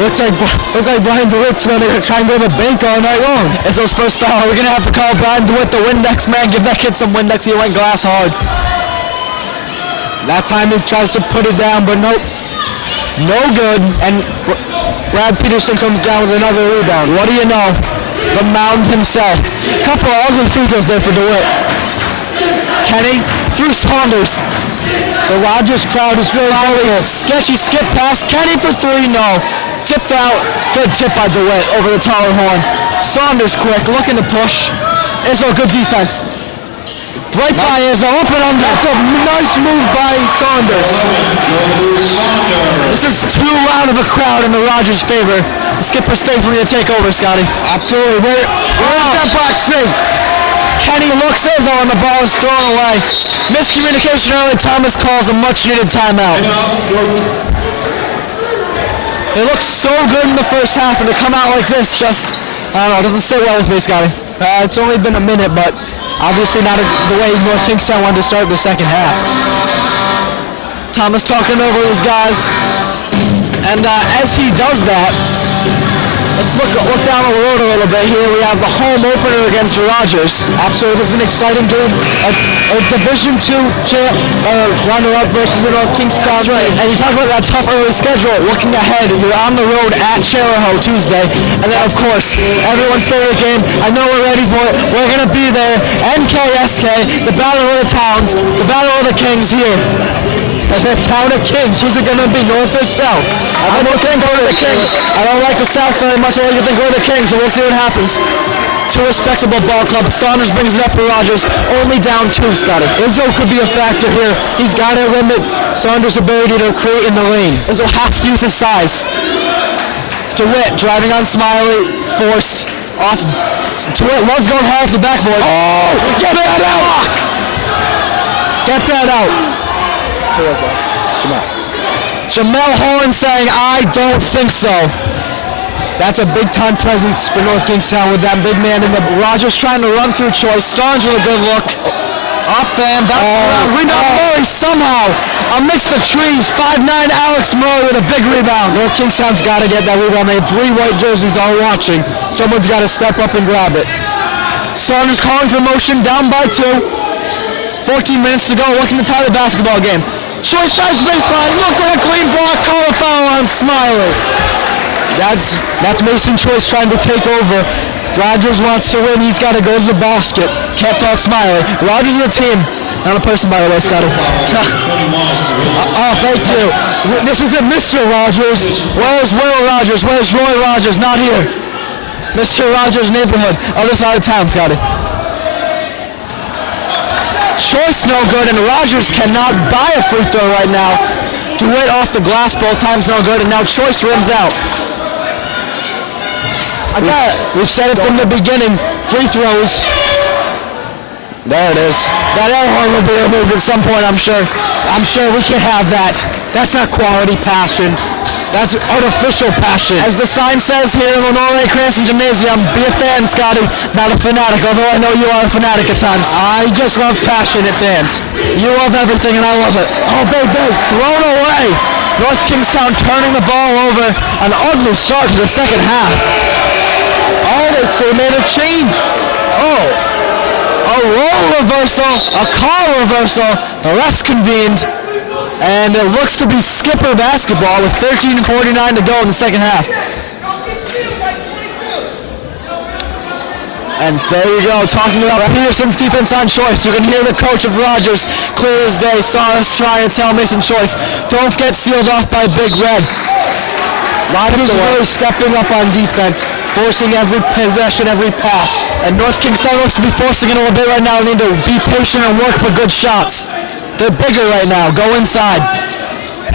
Looked like Brian DeWitt's going to try and go to the bank all night long. Izzo's first foul. We're going to have to call Brian DeWitt the Windex man. Give that kid some Windex. He went glass hard. That time he tries to put it down, but nope. No good. And Brad Peterson comes down with another rebound. What do you know? The Mound himself. Couple of other free throws there for DeWitt. Kenny through Saunders. The Rogers crowd is really vocal. Sketchy skip pass. Kenny for three. No. Tipped out. Good tip by DeWitt over the taller Horn. Saunders quick, looking to push. Izzo, good defense. Right by Izzo, open under. That's a nice move by Saunders. This is too loud of a crowd in the Rogers' favor. The Skippers faithfully to take over, Scotty. Absolutely. Where's that box thing? Kenny looks Izzo and the ball is thrown away. Miscommunication early. Thomas calls a much-needed timeout. They looked so good in the first half, and to come out like this just, I don't know, it doesn't sit well with me, Scotty. It's only been a minute, but obviously not the way North Kingstown wanted to start the second half. Thomas talking over his guys, and as he does that, let's look down the road a little bit here. We have the home opener against Rogers. Absolutely, this is an exciting game. A Division II runner-up versus the North Kingstown. That's right. And you talk about that tough early schedule. Looking ahead, you're on the road at Chariho Tuesday, and then of course, everyone's favorite game. I know we're ready for it. We're gonna be there. NKSK, the Battle of the Towns, the Battle of the Kings here. The Town of Kings. Who's it gonna be, North or South? I'm looking go to the Kings. I don't like the South very much. I like to think go to the Kings, but we'll see what happens. Two respectable ball clubs. Saunders brings it up for Rogers. Only down two, Scotty. Izzo could be a factor here. He's got to limit Saunders' ability to create in the lane. Izzo has to use his size. DeWitt driving on Smiley, forced off. DeWitt loves going hard off the backboard. Oh, get that out! Get that out. Who was that? Jamel Horn saying, I don't think so. That's a big-time presence for North Kingstown with that big man in the... Rogers trying to run through Choice. Starnes with a good look. Up and back around. Rebound Murray somehow amidst the trees. 5'9" Alex Murray with a big rebound. North Kingstown's got to get that rebound. They have three white jerseys all watching. Someone's got to step up and grab it. Saunders calling for motion, down by 2. 14 minutes to go, looking to tie the basketball game. Choice drives baseline, looks like a clean block, call a foul on Smiley. That's Mason Choice trying to take over. Rogers wants to win, he's got to go to the basket. Can't foul Smiley. Rogers is a team. Not a person, by the way, Scotty. Thank you. This isn't Mr. Rogers. Where's Will Rogers? Where's Roy Rogers? Not here. Mr. Rogers' neighborhood. Other side of town, Scotty. Choice no good, and Rogers cannot buy a free throw right now. DeWitt off the glass both times, no good, and now Choice rims out. We've said it from the beginning, free throws. There it is. That air horn will be removed at some point, I'm sure. I'm sure we can have that. That's not quality passion. That's artificial passion. As the sign says here in Lenore Cranston Gymnasium, be a fan, Scotty, not a fanatic, although I know you are a fanatic at times. I just love passionate fans. You love everything and I love it. Oh, baby, thrown away. North Kingstown turning the ball over. An ugly start to the second half. Oh, they made a change. Oh, a roll reversal, a call reversal. The refs convened. And it looks to be Skipper basketball with 13:49 to go in the second half. And there you go, talking about Peterson's defense on Choice. You can hear the coach of Rogers clear as day. Saras trying to tell Mason Choice, don't get sealed off by Big Red. Rogers really stepping up on defense, forcing every possession, every pass. And North Kingstown looks to be forcing it a little bit right now. They need to be patient and work for good shots. They're bigger right now. Go inside.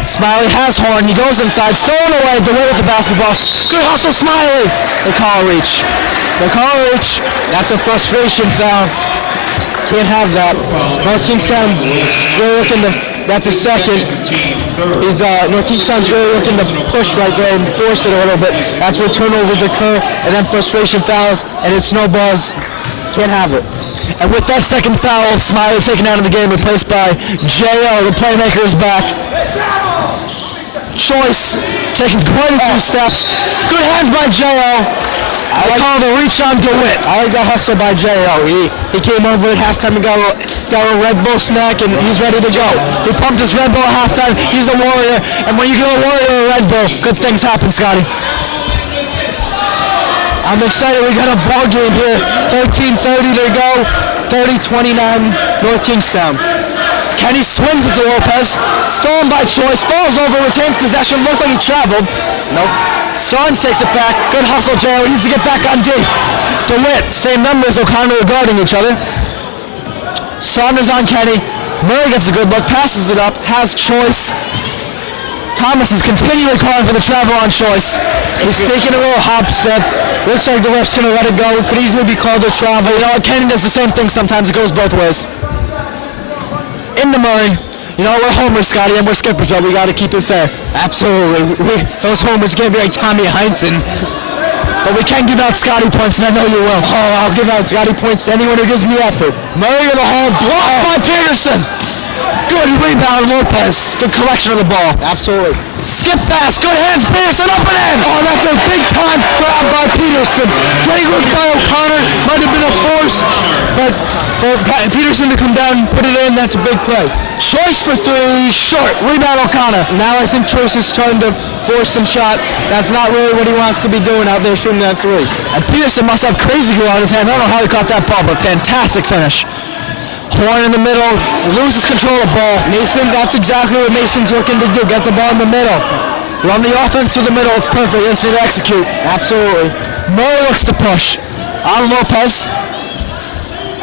Smiley has horn. He goes inside. Stolen away. DeWitt with the basketball. Good hustle, Smiley. They call a reach. They call a reach. That's a frustration foul. Can't have that. North Kingstown really looking to. That's a second. North Kingstown's really looking to push right there and force it a little bit. That's where turnovers occur, and then frustration fouls, and it snowballs. Can't have it. And with that second foul, Smiley taken out of the game, replaced by J.O. The playmaker is back. Choice taking quite a few steps. Good hands by J.O. I call the reach on DeWitt. I like the hustle by J.O. He came over at halftime and got a Red Bull snack, and he's ready to go. He pumped his Red Bull at halftime. He's a warrior, and when you get a warrior a Red Bull, good things happen, Scotty. I'm excited. We got a ball game here. 13:30 to go. 30-29 North Kingstown. Kenny swings it to Lopez. Stolen by Choice. Falls over. Retains possession. Looks like he traveled. Nope. Starnes takes it back. Good hustle, J.O. He needs to get back on D. DeWitt. Same numbers. O'Connor guarding each other. Saunders on Kenny. Murray gets a good look. Passes it up. Has Choice. Thomas is continually calling for the travel on Choice. He's taking a little hop step. Looks like the ref's going to let it go. Could easily be called a travel. You know what? Kenny does the same thing sometimes. It goes both ways. Into Murray. You know, we're homers, Scotty, and we're skippers, but we got to keep it fair. Absolutely. Those homers can't be like Tommy Heinsohn. But we can give out Scotty points, and I know you will. Oh, I'll give out Scotty points to anyone who gives me effort. Murray with a hole. Blocked by Peterson. Good rebound, Lopez. Good collection of the ball. Absolutely. Skip pass. Good hands, Peterson. Up and in. Oh, that's a big-time grab by Peterson. Great look by O'Connor. Might have been a force, but for Peterson to come down and put it in, that's a big play. Choice for three. Short. Rebound, O'Connor. Now I think Choice is starting to force some shots. That's not really what he wants to be doing out there shooting that three. And Peterson must have crazy glue on his hands. I don't know how he caught that ball, but fantastic finish. Horn in the middle, loses control of the ball. Mason, that's exactly what Mason's looking to do, get the ball in the middle. Run the offense through the middle, it's perfect, easy to execute. Absolutely. Murray looks to push on Lopez.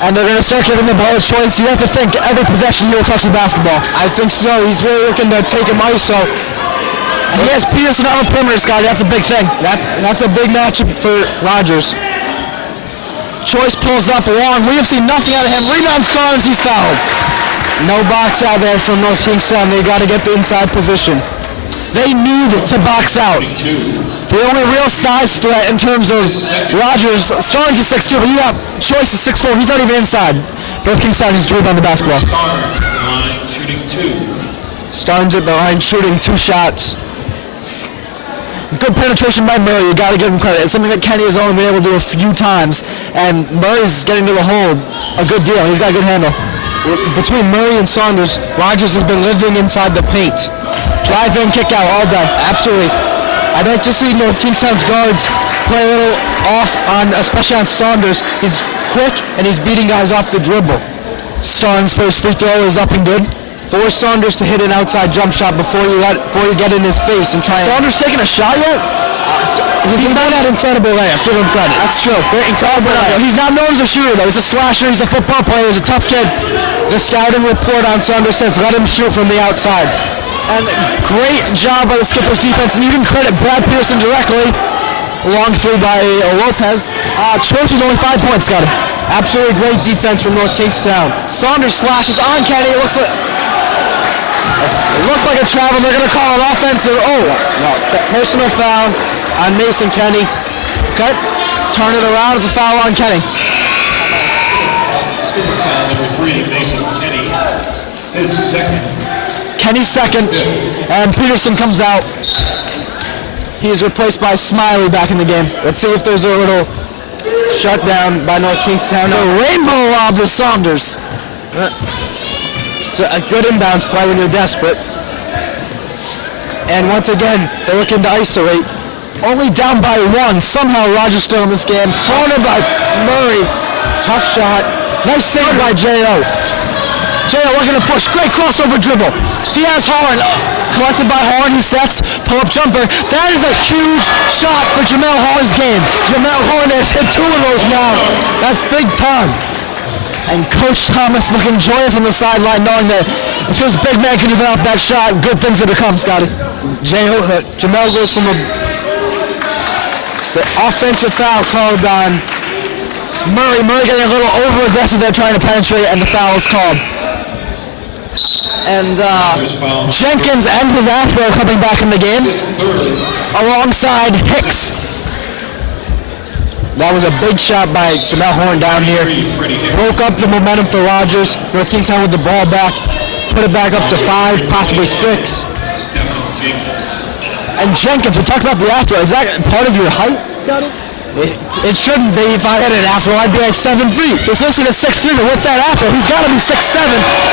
And they're going to start giving the ball a choice. You have to think every possession he will touch the basketball. I think so, he's really looking to take him ISO. And he has Peterson on the perimeter, Scotty, that's a big thing. That's a big matchup for Rogers. Choice pulls up long. We have seen nothing out of him. Rebound Starnes, he's fouled. No box out there from North Kingstown. They got to get the inside position. They need to box out. The only real size threat in terms of Rogers, Starnes is 6'2", but you got Choice is 6'4". He's not even inside. North Kingstown needs to rebound the basketball. Starnes at the line shooting 2 shots. Good penetration by Murray, you got to give him credit. It's something that Kenny has only been able to do a few times, and Murray's getting to the hole a good deal. He's got a good handle. Between Murray and Saunders, Rogers has been living inside the paint. Drive in, kick out, all day. Absolutely. I'd like to see North Kingstown's guards play a little off, especially on Saunders. He's quick, and he's beating guys off the dribble. Starnes' first free throw is up and good. Force Saunders to hit an outside jump shot before you get in his face and try. Saunders taking a shot yet? He's not that incredible layup. Give him credit. That's true. Great, incredible layup. He's not known as a shooter, though. He's a slasher. He's a football player. He's a tough kid. The scouting report on Sunday says let him shoot from the outside. And great job by the Skippers defense. And you can credit Brad Pearson directly. Long through by Lopez. Choice was only 5 points, Scotty. Absolutely great defense from North Kingstown. Saunders slashes on Kenny. It looked like a travel. They're going to call an offensive. Oh, no. Personal foul on Mason Kenny. Okay. Turn it around. It's a foul on Kenny. Skipper foul number 3, Mason Kenny. His second. Kenny's second. And Peterson comes out. He is replaced by Smiley back in the game. Let's see if there's a little shutdown by North Kingstown. The rainbow lob to Saunders. It's a good inbounds play when you're desperate. And once again, they're looking to isolate. Only down by 1. Somehow Rogers still in this game. Thrown in by Murray. Tough shot. Nice save by J.O. J.O. looking to push. Great crossover dribble. He has Horn. Collected by Horn. He sets. Pull-up jumper. That is a huge shot for Jamel Horn's game. Jamel Horn has hit 2 of those now. That's big time. And Coach Thomas looking joyous on the sideline, knowing that if his big man can develop that shot, good things are to come, Scotty. Jamel goes from the offensive foul called on Murray. Murray getting a little over-aggressive there trying to penetrate, and the foul is called. And Jenkins and his afro coming back in the game alongside Hicks. That was a big shot by Jamel Horn down here. Broke up the momentum for Rogers. North Kingstown with the ball back. Put it back up to 5, possibly 6. And Jenkins, we talked about the afro. Is that part of your height, Scotty? It shouldn't be. If I had an afro, I'd be like 7 feet. He's listed at 6'3", but with that afro, he's got to be 6'7".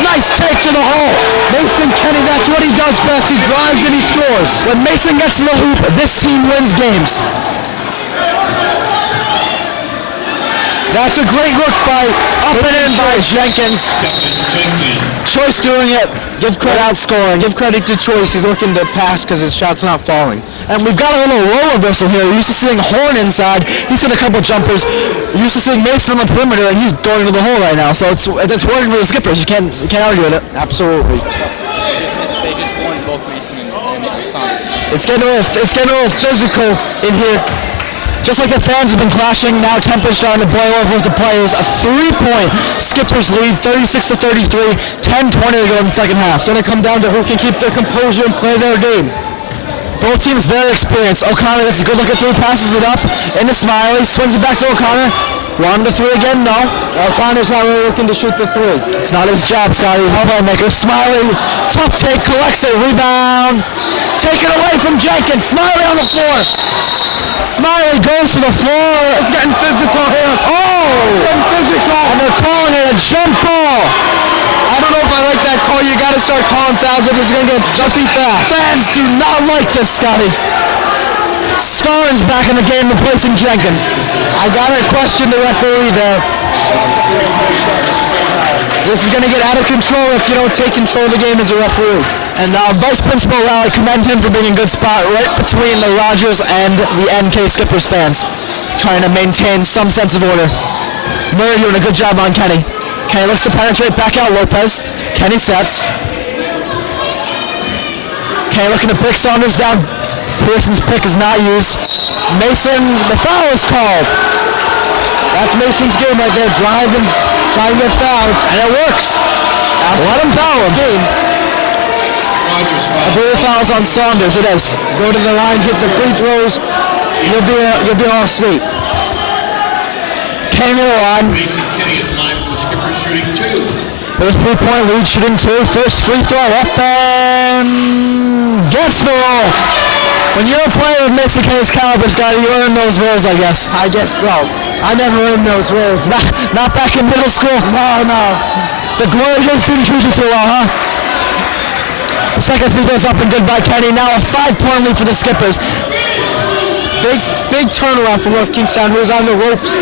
Nice take to the hole. Mason Kenny, that's what he does best. He drives and he scores. When Mason gets to the hoop, this team wins games. That's a great look by up and in by Jenkins. Choice doing it. Give credit without scoring. Give credit to Choice. He's looking to pass because his shot's not falling. And we've got a little role reversal here. We're used to seeing Horn inside. He's hit a couple jumpers. We're used to seeing Mason on the perimeter, and he's going to the hole right now. So it's working for the Skippers. You can't argue with it. Absolutely. They just won both Mason and Saunders. It's getting a little physical in here. Just like the fans have been clashing, now tempers starting to boil over with the players. A 3-point Skippers lead, 36-33, 10-20 to go in the second half. It's going to come down to who can keep their composure and play their game. Both teams very experienced. O'Connor gets a good look at 3, passes it up into Smiley, swings it back to O'Connor. Wanted the 3 again, no. O'Connor's not really looking to shoot the 3. It's not his job, Scotty. He's a playmaker. Smiley, tough take, collects it, rebound. Taken away from Jenkins. Smiley on the floor. Smiley goes to the floor. It's getting physical here. Oh! It's getting physical. And they're calling it a jump call. I don't know if I like that call. You got to start calling fouls if it's going to get jumpy fast. Fans do not like this, Scotty. Starnes back in the game replacing Jenkins. I got to question the referee there. This is going to get out of control if you don't take control of the game as a referee. And Vice Principal Rally, commend him for being in a good spot right between the Rogers and the NK Skippers fans, trying to maintain some sense of order. Murray doing a good job on Kenny. Kenny looks to penetrate back out Lopez. Kenny sets. Kenny looking to pick Saunders down. Pearson's pick is not used. Mason, the foul is called. That's Mason's game right there, driving, trying to get fouled, and it works. Let him foul him. Game. I believe the foul's on Saunders. It is. Go to the line, hit the free throws. You'll be all sweet. Kenny to the line. Mason Kenny at the line for the Skippers shooting 2. With a 3-point lead, shooting 2. First free throw up and gets the roll. When you're a player with Mason Kenny's caliber, Scotty, you earn those rolls, I guess. I guess so. I never earned those rolls. Not back in middle school. No. The glory days didn't treat you too well, huh? The second free throw's up and good by Kenny. Now a 5-point lead for the Skippers. Big turnaround from North Kingstown, who was on the ropes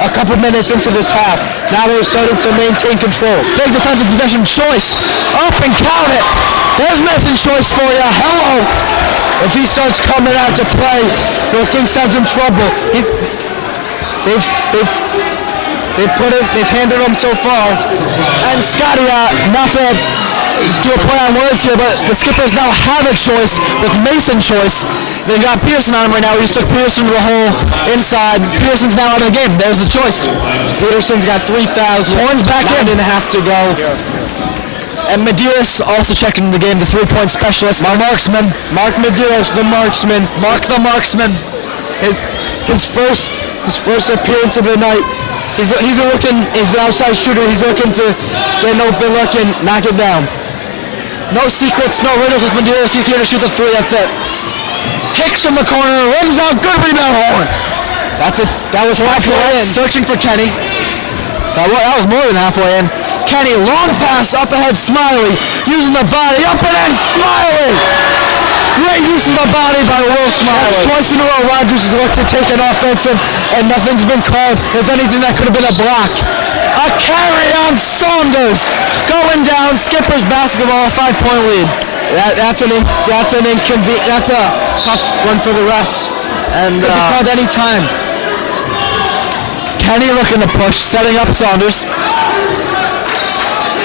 a couple minutes into this half. Now they're starting to maintain control. Big defensive possession. Choice up and count it. There's Mason Choice for you. Hello. If he starts coming out to play, Kingstown's in trouble. They've handled him so far. And Scotty, not to do a play on words here, but the Skippers now have a choice with Mason Choice. They've got Pearson on him right now. We just took Pearson to the hole inside. Pearson's now out of the game. There's the choice. Peterson's got 3 fouls. Horn's back in. 9.5 to go. And Medeiros also checked into the game, the three-point specialist, the marksman. Mark Medeiros, the marksman. Mark the marksman. His first appearance of the night. He's an outside shooter. He's looking to get an open look and knock it down. No secrets, no riddles with Medeiros. He's here to shoot the three. That's it. Hicks from the corner, rims out, good rebound, Horn. That was halfway in. Searching for Kenny. That was more than halfway in. Kenny, long pass, up ahead, Smiley, using the body, up and in, Smiley! Great use of the body by Will Smiley. Twice in a row, Rogers has looked to take an offensive, and nothing's been called. If anything, that could have been a block. A carry on Saunders, going down, Skippers basketball, 5-point lead. That's a tough one for the refs. And could be called any time. Kenny looking to push, setting up Saunders.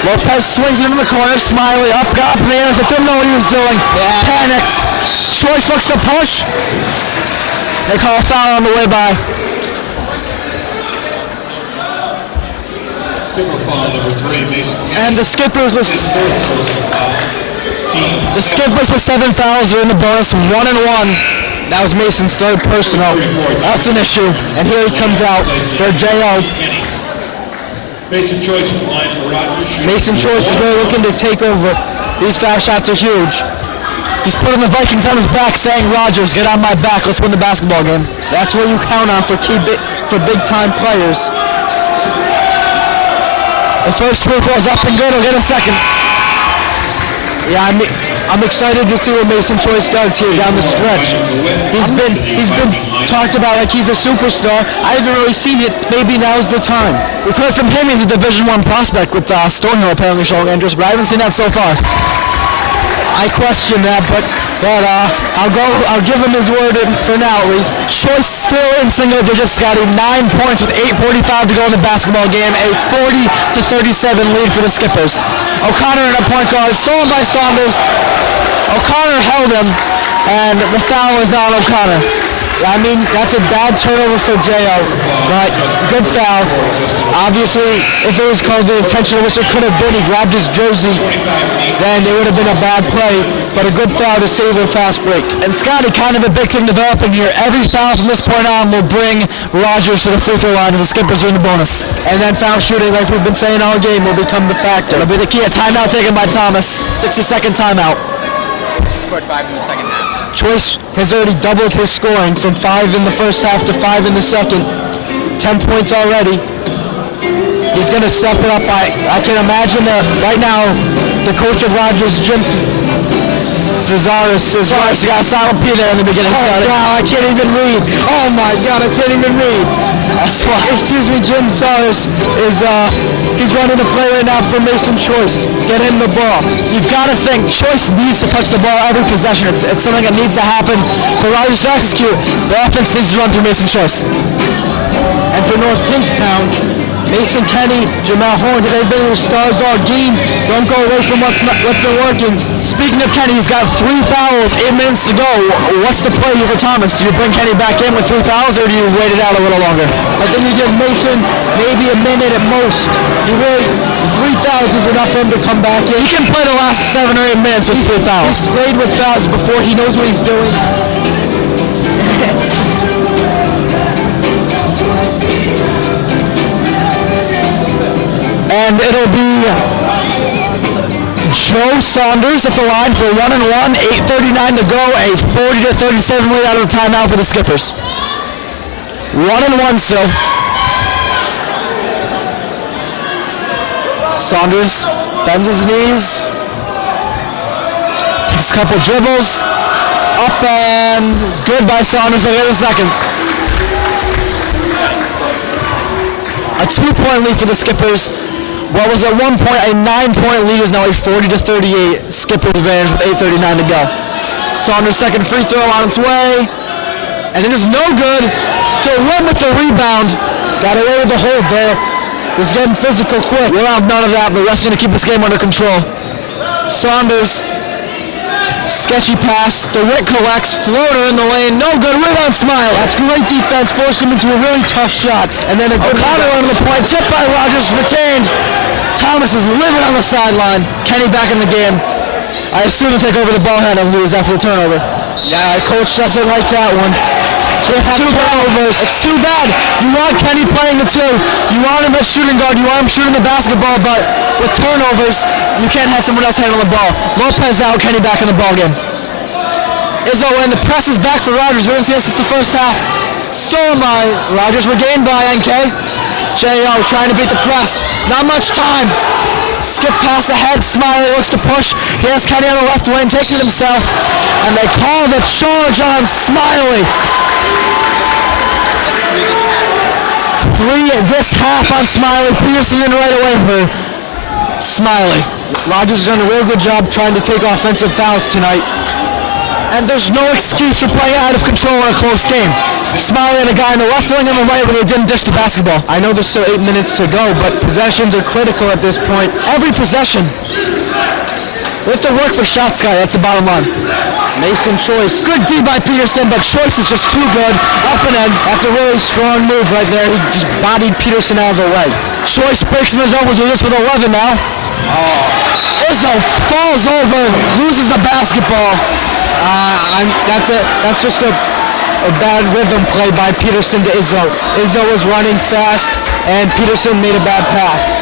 Lopez swings it into the corner. Smiley up, got up in the air. Didn't know what he was doing. Yeah. Panicked. Choice looks to push. They call a foul on the way by. Skipper foul number 3, Mason. And the Skippers with 7 fouls are in the bonus, 1-1. That was Mason's third personal. That's an issue. And here he comes out for J.O. Mason Choice from the line for Rogers. Mason Choice is really looking to take over. These foul shots are huge. He's putting the Vikings on his back, saying, Rogers, get on my back. Let's win the basketball game. That's what you count on for big-time players. The first free throw's up and good. He'll get a second. Yeah, I'm excited to see what Mason Choice does here down the stretch. He's been talked about like he's a superstar. I haven't really seen it. Maybe now's the time. We've heard from him he's a Division I prospect with Stonehill apparently showing interest, but I haven't seen that so far. I question that, but I'll give him his word for now at least. Choice still in single digits, Scotty. 9 points with 8:45 to go in the basketball game. A 40-37 lead for the Skippers. O'Connor in a point guard, stolen by Saunders. O'Connor held him, and the foul is on O'Connor. I mean, that's a bad turnover for J.O., but good foul. Obviously, if it was called intentional, which it could have been, he grabbed his jersey, then it would have been a bad play, but a good foul to save a fast break. And Scotty, kind of a big thing developing here. Every foul from this point on will bring Rogers to the free throw line as the Skippers are in the bonus. And then foul shooting, like we've been saying all game, will become the factor. It'll be the key. A timeout taken by Thomas. 60-second timeout. He scored 5 in the second half. Choice has already doubled his scoring from 5 in the first half to 5 in the second. 10 points already. He's going to step it up. I can imagine that right now the coach of Rogers, Jim Cesaris, is Sorry, you got a silent P there in the beginning, Scotty. Wow, I can't even read. Oh my God, I can't even read. That's why. Excuse me, Jim Cesaris is he's running the play right now for Mason Choice. Get him the ball. You've got to think Choice needs to touch the ball every possession. It's something that needs to happen for Rogers to execute. The offense needs to run through Mason Choice. And for North Kingstown, Mason Kenny, Jamal Horn, they've been your stars all game. Don't go away from what's been working. Speaking of Kenny, he's got 3 fouls, 8 minutes to go. What's the play here for Thomas? Do you bring Kenny back in with 3 fouls, or do you wait it out a little longer? I think you give Mason maybe a minute at most. 3 fouls is enough for him to come back in. He can play the last 7 or 8 minutes with 3 fouls. He's played with fouls before. He knows what he's doing. And it'll be Joe Saunders at the line for 1-1, 8:39 to go, a 40-37 lead out of the timeout for the Skippers. 1-1 still. Saunders bends his knees, takes a couple dribbles, up and good by Saunders. He'll get a second. A 2-point lead for the Skippers. What was at one point a 9-point lead is now a 40-38 Skippers advantage with 8:39 to go. Saunders' second free throw on its way. And it is no good. DeWitt with the rebound. Got away with the hold there. He's getting physical quick. We'll have none of that. The ref's going to keep this game under control. Saunders, sketchy pass. DeWitt collects. Floater in the lane. No good. Rebound, Smiley. That's great defense. Forced him into a really tough shot. And then a good O'Connor under the point. Tipped by Rogers. Retained. Thomas is living on the sideline. Kenny back in the game. I assume he'll take over the ball handle and lose after the turnover. Yeah, coach doesn't like that one. It's too bad. It's too bad. You want Kenny playing the two. You want him at shooting guard. You want him shooting the basketball, but with turnovers, you can't have someone else handle the ball. Lopez out, Kenny back in the ball game. Izzo in, the press is back for Rogers. We haven't seen it since the first half. Stolen by Rogers, regained by NK. J.O. trying to beat the press. Not much time. Skip pass ahead. Smiley looks to push. He has Kenny on the left wing, taking it himself. And they call the charge on Smiley. 3 this half on Smiley. Peterson in right away for Smiley. Rogers has done a real good job trying to take offensive fouls tonight. And there's no excuse for playing out of control in a close game. Smiley and a guy on the left wing and the right when they didn't dish the basketball. I know there's still 8 minutes to go, but possessions are critical at this point. Every possession. We have to work for shots, Sky. That's the bottom line. Mason Choice. Good D by Peterson, but Choice is just too good. Up and in. That's a really strong move right there. He just bodied Peterson out of the way. Choice breaks in the zone. We'll do this with 11 now. Izzo falls over, loses the basketball. That's just a bad rhythm play by Peterson to Izzo. Izzo was running fast, and Peterson made a bad pass.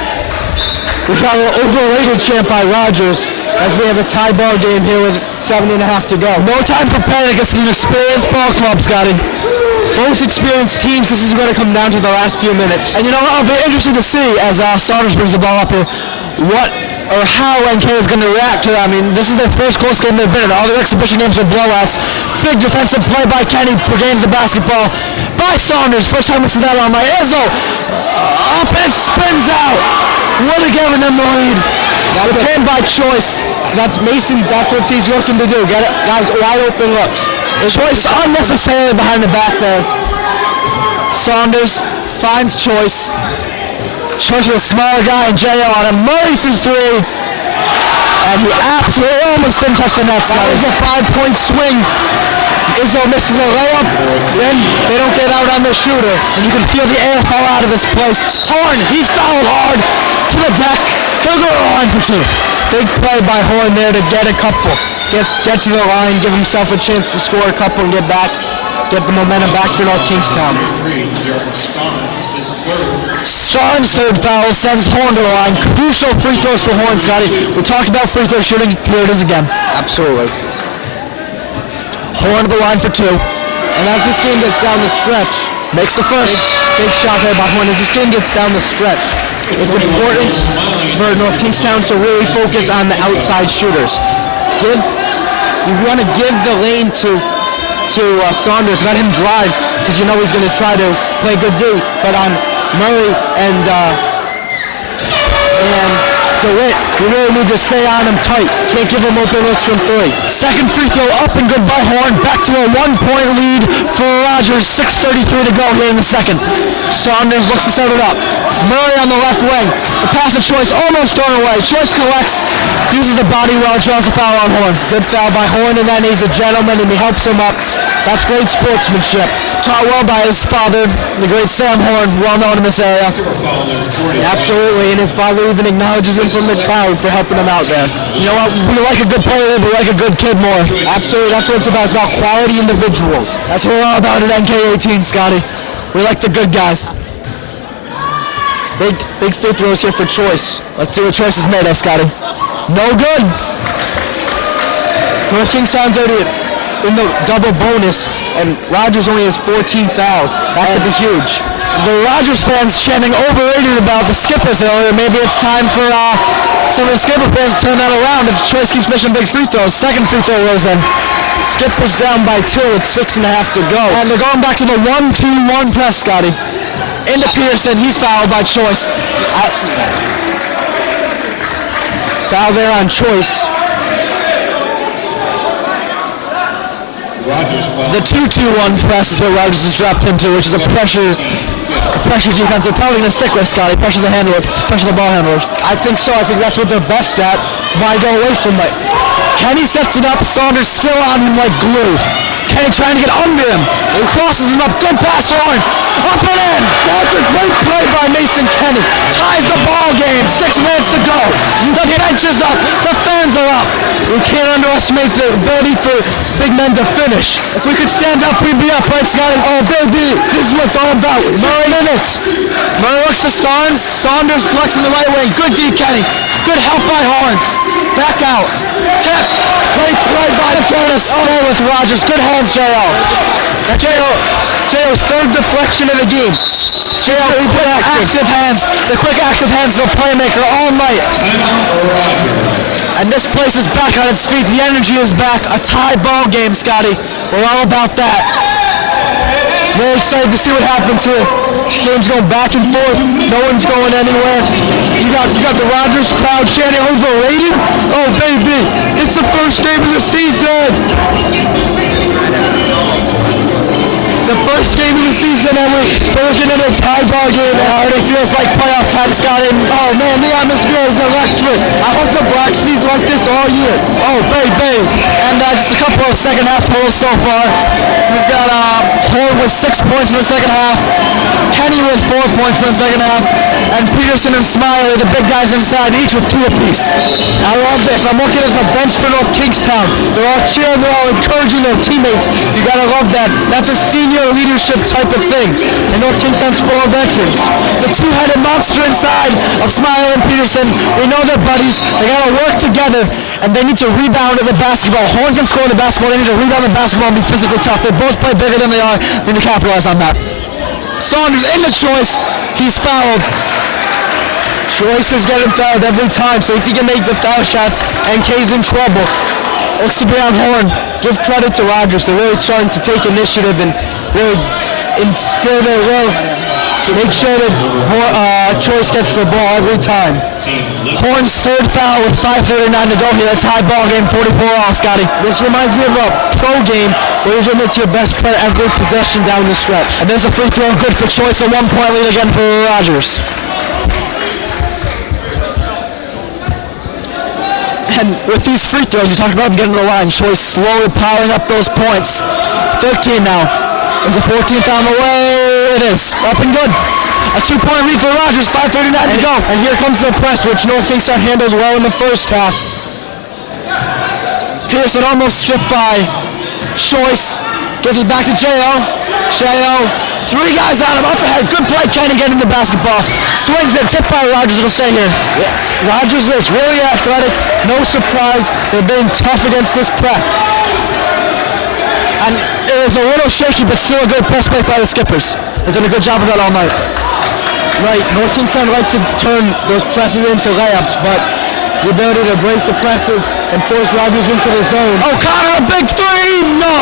We got an overrated chant by Rogers as we have a tie ball game here with 7.5 to go. No time prepared against an experienced ball club, Scotty. Both experienced teams, this is going to come down to the last few minutes. And you know what, it'll be interesting to see as Saunders brings the ball up here, what or how NK is going to react to that. I mean, this is their first close game they've been in. All their exhibition games are blowouts. Big defensive play by Kenny, regains the basketball by Saunders. First time we see that on my Izzo. Up and spins out. Would have given them the lead. Retained by Choice. That's Mason, that's what he's looking to do. Get it, guys, wide open looks. Choice unnecessarily behind the back there. Saunders finds Choice. Choice with a smaller guy and J.O. on him. Murray for 3. And he absolutely almost didn't touch the net. That was a 5-point swing. Izzo misses a layup. Then they don't get out on the shooter. And you can feel the air fall out of this place. Horn, he's fouled hard to the deck. He'll go to the line for 2. Big play by Horn there to get a couple. Get to the line, give himself a chance to score a couple and get back. Get the momentum back for North Kingstown. Starnes' third foul sends Horn to the line. Crucial free throws for Horn, Scotty. We talked about free throw shooting. Here it is again. Absolutely. Horn to the line for 2. And as this game gets down the stretch, makes the first. Big shot there by Horn. As this game gets down the stretch, it's important for North Kingstown to really focus on the outside shooters. You want to give the lane to Saunders. Let him drive because you know he's going to try to play good D. But on Murray and DeWitt, you really need to stay on him tight. Can't give him open looks from 3. Second free throw up and good by Horn. Back to a 1-point lead for Rogers. 6:33 to go here in the second. Saunders looks to set it up. Murray on the left wing. The pass of Choice almost thrown away. Choice collects, uses the body well, draws the foul on Horn. Good foul by Horn, and then he's a gentleman and he helps him up. That's great sportsmanship. Taught well by his father, the great Sam Horn, well known in this area. Absolutely, and his father even acknowledges him from the crowd for helping him out there. You know what? We like a good player, but we like a good kid more. Absolutely, that's what it's about. It's about quality individuals. That's what we're all about at NK18, Scotty. We like the good guys. Big free throws here for Choice. Let's see what Choice is made of, Scotty. No good. North Kingstown's already in the double bonus, and Rogers only has 14 fouls. That could be huge. The Rogers fans chanting overrated about the Skippers earlier. Maybe it's time for some of the Skipper fans to turn that around if Choice keeps missing big free throws. Second free throw was in. Skippers down by 2 with 6.5 to go. And they're going back to the 1-2-1 press, Scotty. Into Peterson, he's fouled by Choice. Foul there on Choice. Rogers falls. The 2-2-1 press is what Rogers has dropped into, which is a pressure defense. They're probably going to stick with Scotty. Pressure the ball handlers. I think so. I think that's what they're best at. Why go away from it? Kenny sets it up. Saunders still on him like glue. Kenny trying to get under him. And crosses him up. Good pass, Horn. Up and in. That's a great play by Mason Kenny. Ties the ball game. 6 minutes to go. The bench is up. The fans are up. We can't underestimate the ability for big men to finish. If we could stand up, we'd be up, right, Scotty? Oh, baby, this is what it's all about. 9 minutes. Murray looks to Starnes. Saunders collects in the right wing. Good D, Kenny. Good help by Horn. Back out. Tip. Great play by the corner. Stay with Rogers. Good hands, J.O. That's J.O.'s third deflection of the game. J.O. quick active hands. The quick active hands of a playmaker all night. And this place is back on its feet. The energy is back. A tie ball game, Scotty. We're all about that. Really excited to see what happens here. This game's going back and forth. No one's going anywhere. You got the Rogers crowd chanting overrated. Oh baby, it's the first game of the season. The first game of the season, and we're looking at a tie ball game. It already feels like playoff time, Scotty. Oh man, the atmosphere is electric. I hope the Black Seas like this all year. Oh, baby. And just a couple of second half totals so far. We've got Horn with 6 points in the second half. Kenny with 4 points in the second half. And Peterson and Smiley, the big guys inside, each with 2 apiece. I love this. I'm looking at the bench for North Kingstown. They're all cheering. They're all encouraging their teammates. You gotta love that. That's a senior leadership type of thing. And North Kingstown's full of veterans. The two-headed monster inside of Smiley and Peterson. We know they're buddies. They gotta work together, and they need to rebound at the basketball. Horn can score the basketball. They need to rebound the basketball and be physically tough. They both play bigger than they are. They need to capitalize on that. Saunders in the choice. He's fouled. Choice is getting fouled every time, so if he can make the foul shots, NK's in trouble. Looks to be on Horn. Give credit to Rogers. They're really trying to take initiative and really instill their will. Make sure that Choice gets the ball every time. Horn's third foul with 5:39 to go here. A tie ball game, 44-all, Scotty. This reminds me of a pro game where you're giving it to your best player every possession down the stretch. And there's a free throw, good for Choice. A 1-point lead again for Rogers. And with these free throws, you talked about them getting to the line. Choice slowly piling up those points. 13 now. Is the 14th on the way? It is. Up and good. A 2-point lead for Rogers. 5:39 to go. And here comes the press, which North Kingstown handled well in the first half. Pearson almost stripped by Choice. Gives it back to J.O. J.O. 3 guys on him. Up ahead. Good play. Kenny getting the basketball. Swings it. Tipped by Rogers. It'll stay here. Yeah. Rogers is really athletic. No surprise. They're being tough against this press. And it was a little shaky, but still a good press play by the Skippers. They've done a good job of that all night. Right, North Kingstown like to turn those presses into layups, but the ability to break the presses and force Rogers into the zone. O'Connor, a big 3! No!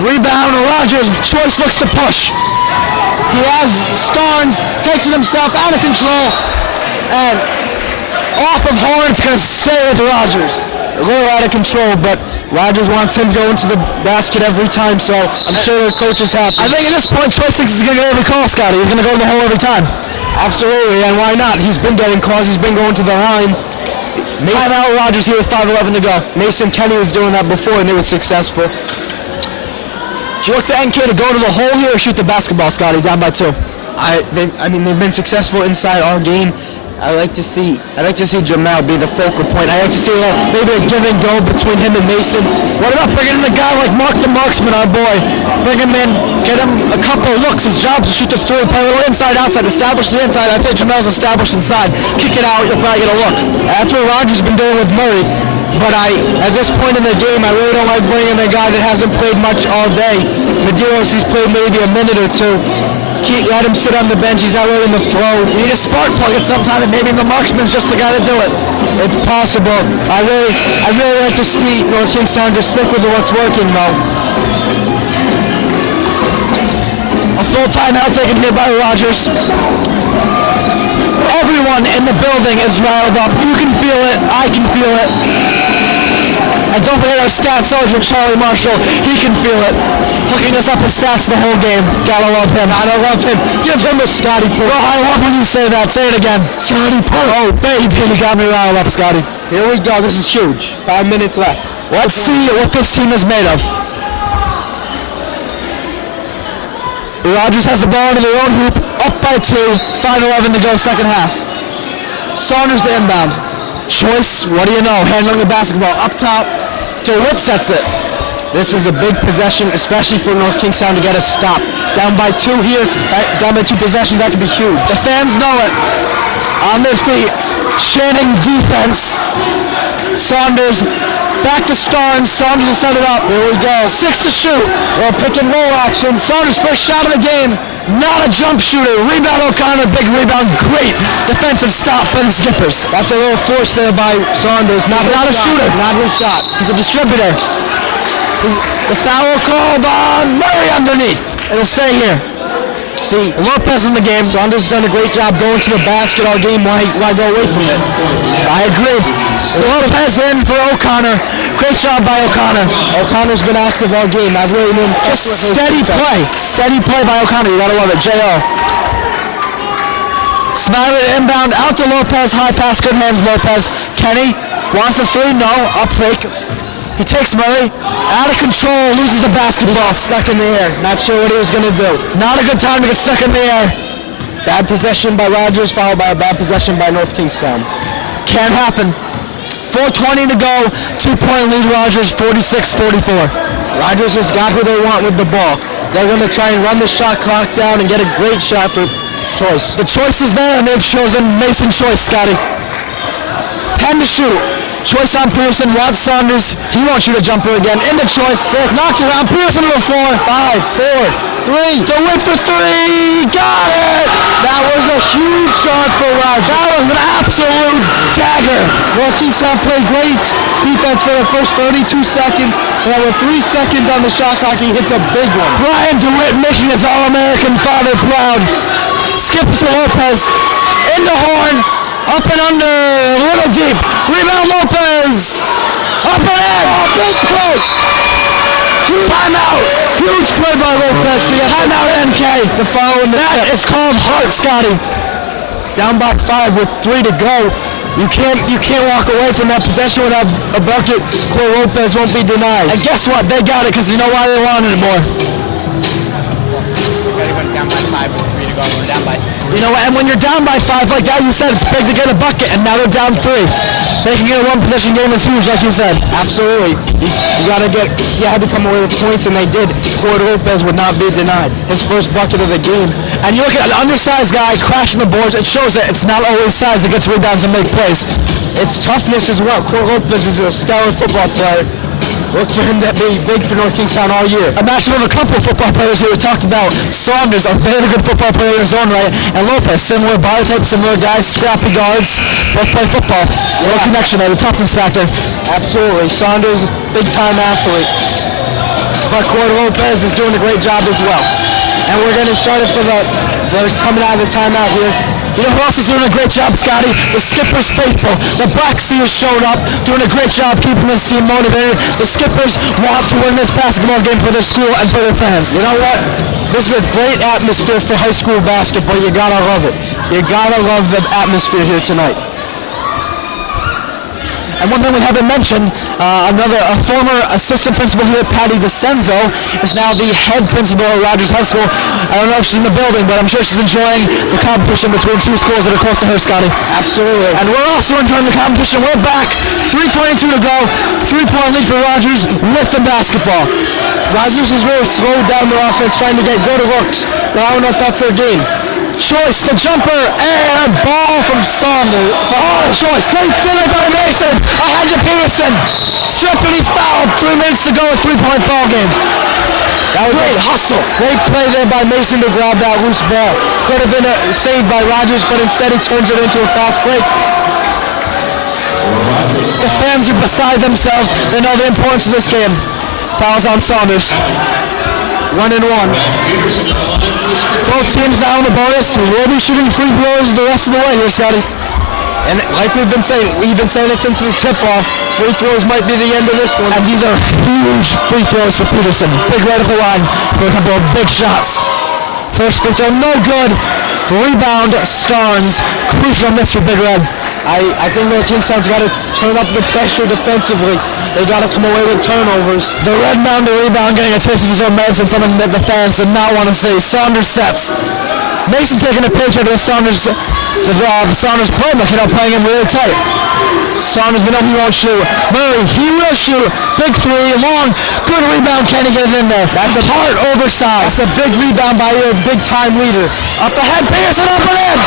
Rebound, Rogers. Choice looks to push. He has Starnes, takes it himself out of control, and off of Horn. It's going to stay with Rogers. A little out of control, but Rogers wants him going to the basket every time, so I'm sure the coach is happy. I think at this point, Choice thinks he's going to get every call, Scotty. He's going to go to the hole every time. Absolutely, and why not? He's been getting calls. He's been going to the line. Timeout, Rogers here with 5:11 to go. Mason Kenny was doing that before, and it was successful. Do you look to NK to go to the hole here or shoot the basketball, Scotty, down by 2? They've been successful inside our game. I like to see Jamal be the focal point. I like to see maybe a give and go between him and Mason. What about bringing in a guy like Mark the Marksman, our boy? Bring him in, get him a couple of looks. His job is to shoot the 3, play a little inside, outside, establish the inside. I'd say Jamal's established inside. Kick it out, you'll probably get a look. That's what Rogers has been doing with Murray. But at this point in the game, I really don't like bringing in a guy that hasn't played much all day. Medeiros, he's played maybe a minute or 2. Let him sit on the bench. He's not really in the flow. You need a spark plug at some time, and maybe the Marksman's just the guy to do it. It's possible. I really like to see North Kingstown just stick with what's working, though. A full timeout taken here by Rogers. Everyone in the building is riled up. You can feel it. I can feel it. And don't forget our stats sergeant, Charlie Marshall. He can feel it. Hooking us up with stats the whole game. Gotta love him. Gotta love him. Give him a Scotty Pearl. Oh, I love when you say that. Say it again. Scotty Pearl. Oh, baby, you got me riled up, Scotty. Here we go. This is huge. 5 minutes left. Let's see what this team is made of. Rogers has the ball into their own hoop. Up by 2. 5:11 to go, second half. Saunders to inbound. Choice, what do you know? Handling the basketball up top. DeWitt sets it. This is a big possession, especially for North Kingstown to get a stop. Down by 2 here, down by 2 possessions, that could be huge. The fans know it. On their feet, chanting defense. Saunders back to Starnes. Saunders will set it up. There we go. 6 to shoot. Well, pick and roll action. Saunders' first shot of the game. Not a jump shooter. Rebound O'Connor. Big rebound. Great defensive stop by the Skippers. That's a little force there by Saunders. Not a shooter. Not his shot. He's a distributor. The foul called on Murray underneath. It'll stay here. See, Lopez in the game. Saunders done a great job going to the basket all game. Why go away from it? I agree. Lopez in for O'Connor. Great job by O'Connor. O'Connor's been active all game. I've really been just steady play. Steady play by O'Connor. You gotta love it. J.O. Smiley inbound out to Lopez. High pass. Good hands, Lopez. Kenny wants a 3. No. Up fake. He takes Murray, out of control, loses the basketball. Stuck in the air, not sure what he was going to do. Not a good time to get stuck in the air. Bad possession by Rogers, followed by a bad possession by North Kingstown. Can't happen. 4:20 to go, 2-point lead Rogers, 46-44. Rogers has got who they want with the ball. They're going to try and run the shot clock down and get a great shot for Choice. The choice is there, and they've chosen Mason Choice, Scotty. 10 to shoot. Choice on Pearson, wants Saunders. He wants you to jumper again. Into Choice, 6. Knocked around. Pearson to the 4. 5, 4, 3. DeWitt for 3. Got it! That was a huge shot for Rogers. That was an absolute dagger. North Kingstown played great defense for the first 32 seconds. And with 3 seconds on the shot clock, he hits a big one. Brian DeWitt making his All-American father proud. Skips to Lopez. In the horn. Up and under, a little deep. Rebound Lopez. Up and in. Oh, big play. Timeout. Huge play by Lopez. Timeout NK. The foul in the That is called heart, Scotty. Down by 5 with 3 to go. You can't walk away from that possession without a bucket. Cole Lopez won't be denied. And guess what? They got it because you know why they wanted it more. Down by 5 with 3 to go. We're down by 3. You know what? And when you're down by 5 like that, you said it's big to get a bucket, and now they're down 3. Making it a one-possession game is huge, like you said. Absolutely. You had to come away with points, and they did. Cord Lopez would not be denied. His first bucket of the game. And you look at an undersized guy crashing the boards, it shows that it's not always size that gets rebounds and make plays. It's toughness as well. Cord Lopez is a stellar football player. Look for him to be big for North Kingstown all year. A matchup of a couple of football players who we talked about. Saunders, a very good football player in his own right, and Lopez, similar body type, similar guys, scrappy guards, both play football. No connection there, the toughness factor. Absolutely. Saunders, big-time athlete. But Cord Lopez is doing a great job as well. And we're going to start it for the coming out of the timeout here. You know who else is doing a great job, Scotty? The Skippers faithful. The Black Seals showed up, doing a great job keeping this team motivated. The Skippers want to win this basketball game for their school and for their fans. You know what? This is a great atmosphere for high school basketball. You gotta love it. You gotta love the atmosphere here tonight. And one thing we haven't mentioned, a former assistant principal here, Patty DeCenzo, is now the head principal at Rogers High School. I don't know if she's in the building, but I'm sure she's enjoying the competition between 2 schools that are close to her, Scotty. Absolutely. And we're also enjoying the competition. We're back. 3:22 to go. 3-point lead for Rogers with the basketball. Rogers has really slowed down their offense, trying to get good looks. But I don't know if that's their game. Choice, the jumper, and ball from Saunders. Oh, Choice. Great center by Mason. Ahead to Pearson. Stripped and he's fouled. 3 minutes to go, a 3-point ball game. That was great hustle. Great play there by Mason to grab that loose ball. Could have been saved by Rogers, but instead he turns it into a fast break. The fans are beside themselves. They know the importance of this game. Fouls on Saunders. 1-1. Both teams now in the bonus. We'll be shooting free throws the rest of the way here, Scotty. And like we've been saying it since the tip-off. Free throws might be the end of this one. And these are huge free throws for Peterson. Big right at the line for a couple of big shots. First free throw, no good. Rebound, Starnes. Crucial miss for Big Red. I think North Kingstown's got to turn up the pressure defensively. They got to come away with turnovers. The Red Mound to rebound, getting a taste of his own medicine, something that the fans did not want to see. Saunders sets. Mason taking a pitch out of the Saunders playbook, playing him really tight. Saunders, we know he won't shoot. Murray, he will shoot. Big three, long, good rebound. Can he get it in there? That's a part oversized. That's a big rebound by your big-time leader. Up ahead, Pearson up and in.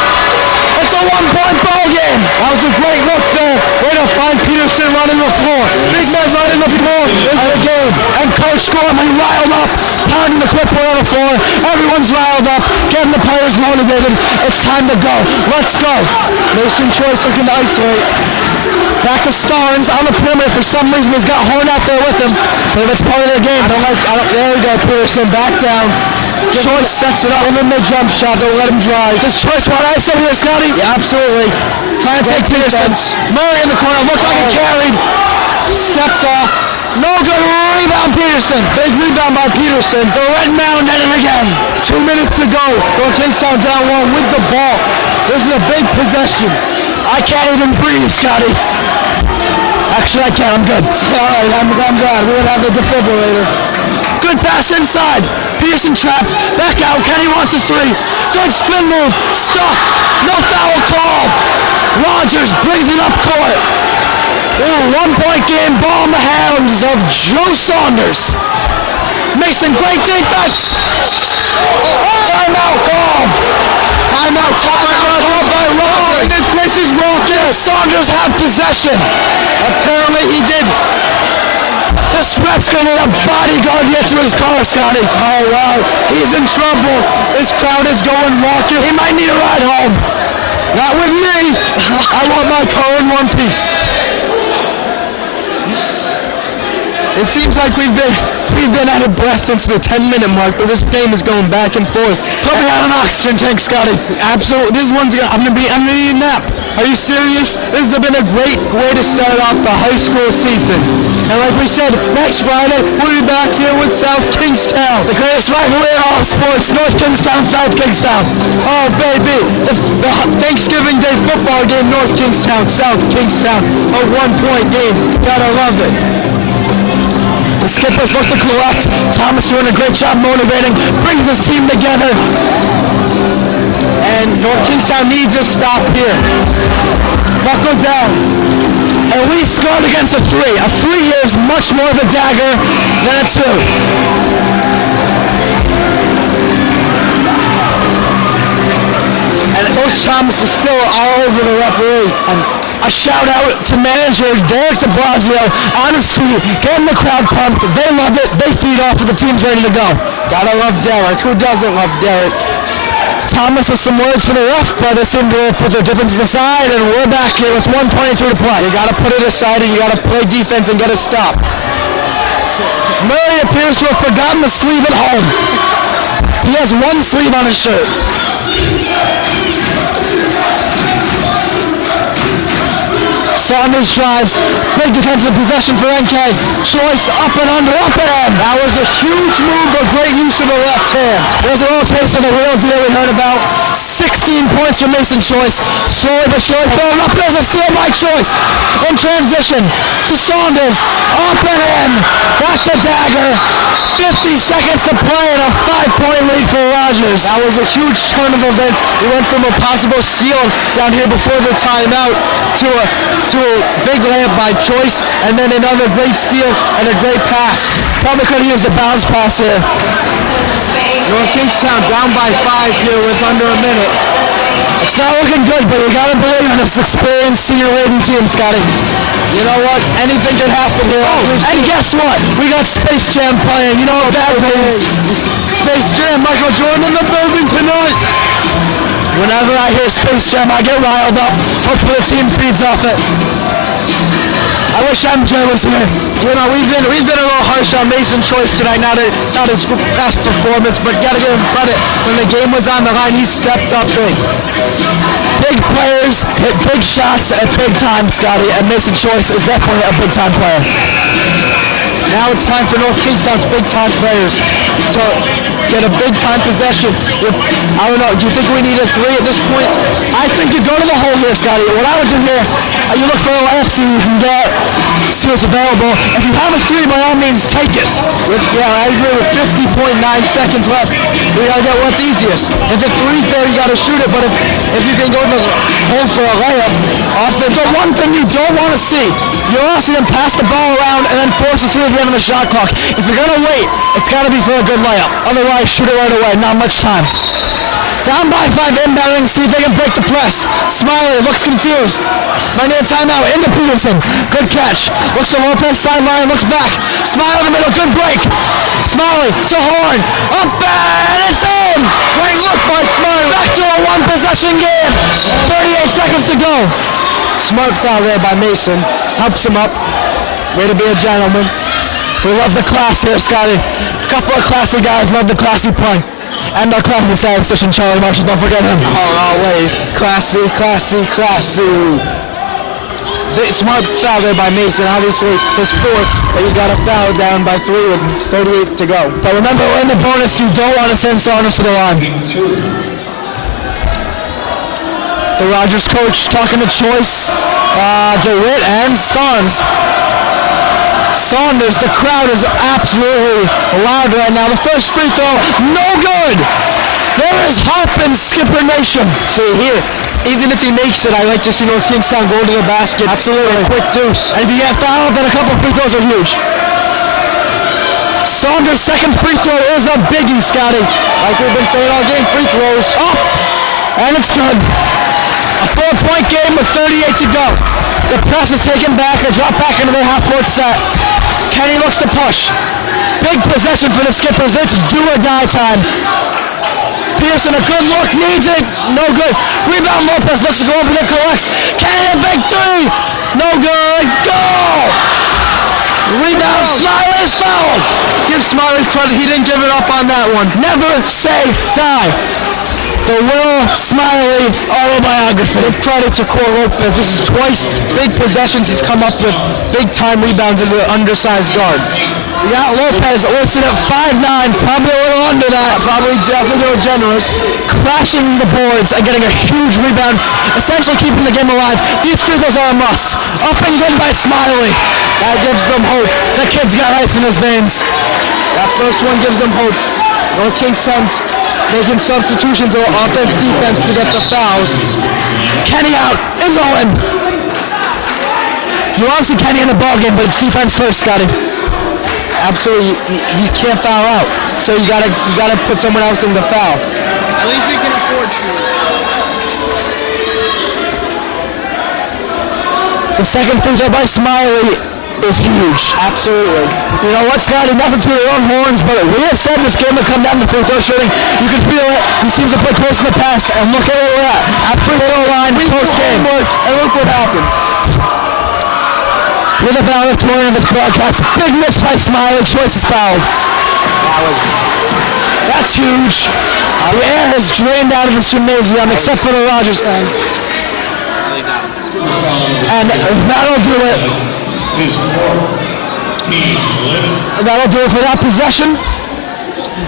It's a one-point ball game. That was a great look there. Way to find Peterson running the floor. Big man's running the floor in the game. And Coach Gorman riled up, pounding the clipboard on the floor. Everyone's riled up, getting the players motivated. It's time to go. Let's go. Mason Choice looking to isolate. Back to Starnes on the perimeter. For some reason, he's got Horn out there with him. But it's part of their game. There we go, Pearson. Back down. Choice sets it up. Give him the jump shot. Don't let him drive. Does Choice want ISO here, Scotty? Yeah, absolutely. Trying to take Pearson. Murray in the corner. Looks like he carried. Steps off. No good. Rebound, Peterson. Big rebound by Peterson. The Red Mound at it again. 2 minutes to go. North Kingstown down one with the ball. This is a big possession. I can't even breathe, Scotty. Actually, I can. I'm good. All right, I'm glad. We would have the defibrillator. Good pass inside. Peterson trapped. Back out. Kenny wants a three. Good spin move. Stuck. No foul called. Rogers brings it up court. Ooh, 1 point game. Ball in the hands of Joe Saunders. Mason, great defense. Timeout called. Timeout called by Rogers. This place is rocking. Saunders have possession. Apparently he did. This ref's gonna need a bodyguard to get to his car, Scotty. Oh, wow. He's in trouble. This crowd is going rocking. He might need a ride home. Not with me. I want my car in one piece. It seems like we've been out of breath since the 10-minute mark, but this game is going back and forth. Put me on an oxygen tank, Scotty. Absolutely. I'm gonna need a nap. Are you serious? This has been a great way to start off the high school season. And like we said, next Friday, we'll be back here with South Kingstown. The greatest rivalry in all of sports, North Kingstown, South Kingstown. Oh, baby. The Thanksgiving Day football game, North Kingstown, South Kingstown. A 1 point game. Gotta love it. The skippers look to collect. Thomas doing a great job motivating, brings his team together. And North Kingstown needs a stop here. Buckle down. And we scored against a three. A three here is much more of a dagger than a two. And Coach Thomas is still all over the referee. And a shout out to manager Derek de Blasio on his feet, getting the crowd pumped. They love it. They feed off and the team's ready to go. Gotta love Derek. Who doesn't love Derek? Thomas with some words for the ref, but they seem to put their differences aside, and we're back here with 1:23 to play. You gotta put it aside and you gotta play defense and get a stop. Murray appears to have forgotten the sleeve at home. He has one sleeve on his shirt. Saunders drives, big defensive possession for NK. Choice up and under, up and in. That was a huge move, a great use of the left hand. There's a little taste of the real deal we heard about. 16 points for Mason Choice. Slowly but surely throwing up. There's a steal by Choice. In transition to Saunders. Up and in. That's a dagger. 50 seconds to play and a 5-point lead for Rogers. That was a huge turn of events. We went from a possible steal down here before the timeout to a big layup by Choice, and then another great steal and a great pass. Probably could have used a bounce pass here. North Kingstown down by 5 here with under a minute. It's not looking good, but you gotta believe in this experienced senior-laden team, Scotty. You know what? Anything can happen here. Oh, and guess what? We got Space Jam playing. You know what that means? Space Jam, Michael Jordan in the building tonight. Whenever I hear Space Jam, I get riled up. Hopefully the team feeds off it. I wish MJ was here. You know, we've been a little harsh on Mason Choice tonight. Not his best performance, but gotta give him credit. When the game was on the line, he stepped up big. Big players hit big shots at big time, Scotty, and Mason Choice is definitely a big time player. Now it's time for North Kingstown's big time players to get a big time possession. I don't know, do you think we need a 3 at this point? I think you go to the hole here, Scotty. What I would do here, you look for a layup so you can get, see what's available. If you have a 3, by all means, take it. I agree with 50.9 seconds left. We gotta get what's easiest. If the 3's there, you gotta shoot it, but if you can go to the hole for a layup, offense. The one thing you don't want to see, you're also going to pass the ball around and then force it through at the end of the shot clock. If you're going to wait, it's got to be for a good layup. Otherwise, shoot it right away. Not much time. Down by 5, inbounding, see if they can break the press. Smiley looks confused. Might need a timeout. Into Peterson. Good catch. Looks to Lopez, sideline, looks back. Smiley in the middle, good break. Smiley to Horn. Up and it's in. Great look by Smiley. Back to a 1-possession game. 38 seconds to go. Smart foul there by Mason. Helps him up. Way to be a gentleman. We love the class here, Scotty. A couple of classy guys love the classy play. And our classy statistician, Charlie Marshall, don't forget him. Always. Classy, classy, classy. Big smart foul there by Mason. Obviously, his 4th, but you got a foul down by 3 with 38 to go. But remember, we're in the bonus. You don't want to send Saunders to the line. The Rogers coach talking to Choice, DeWitt, and Starnes. Saunders, the crowd is absolutely loud right now. The first free throw, no good. There is hope in Skipper Nation. See here, even if he makes it, I like to see North Kingstown go to the basket. Absolutely. A quick deuce. And if you get fouled, then a couple free throws are huge. Saunders' second free throw is a biggie, Scotty. Like we've been saying all game, free throws. Up, and it's good. A 4-point game with 38 to go. The press is taken back. They drop back into their half-court set. Kenny looks to push. Big possession for the Skippers. It's do-or-die time. Pearson, a good look, needs it. No good. Rebound, Lopez looks to go up and it collects. Kenny, a big 3. No good. Go! Rebound, Smiley is fouled. Give Smiley credit. He didn't give it up on that one. Never say die. The Will Smiley autobiography. Give credit to Cor Lopez. This is twice big possessions he's come up with big time rebounds as an undersized guard. We got Lopez listed at 5'9", probably a little under that. Probably just a little generous. Crashing the boards and getting a huge rebound, essentially keeping the game alive. These free throws are a must. Up and good by Smiley. That gives them hope. The kid's got ice in his veins. That first one gives them hope. North Kingstown's making substitutions or offense, defense to get the fouls. Kenny out. Is Owen. You want to see Kenny in the ball game, but it's defense first, Scotty. Absolutely, you can't foul out. So you gotta put someone else in the foul. At least we can afford shooters. The second free throw by Smiley is huge. Absolutely. You know what, Scotty? Nothing to your own horns, but we have said this game would come down to free throw shooting. You can feel it. He seems to play close in the past, and look at where we're at free throw line, post game. And look what happens. With the valedictorian of this broadcast, big miss by Smiley. Choice is fouled. That's huge. The air has drained out of this gymnasium, except for the Rogers fans. And that'll do it. That'll do it for that possession.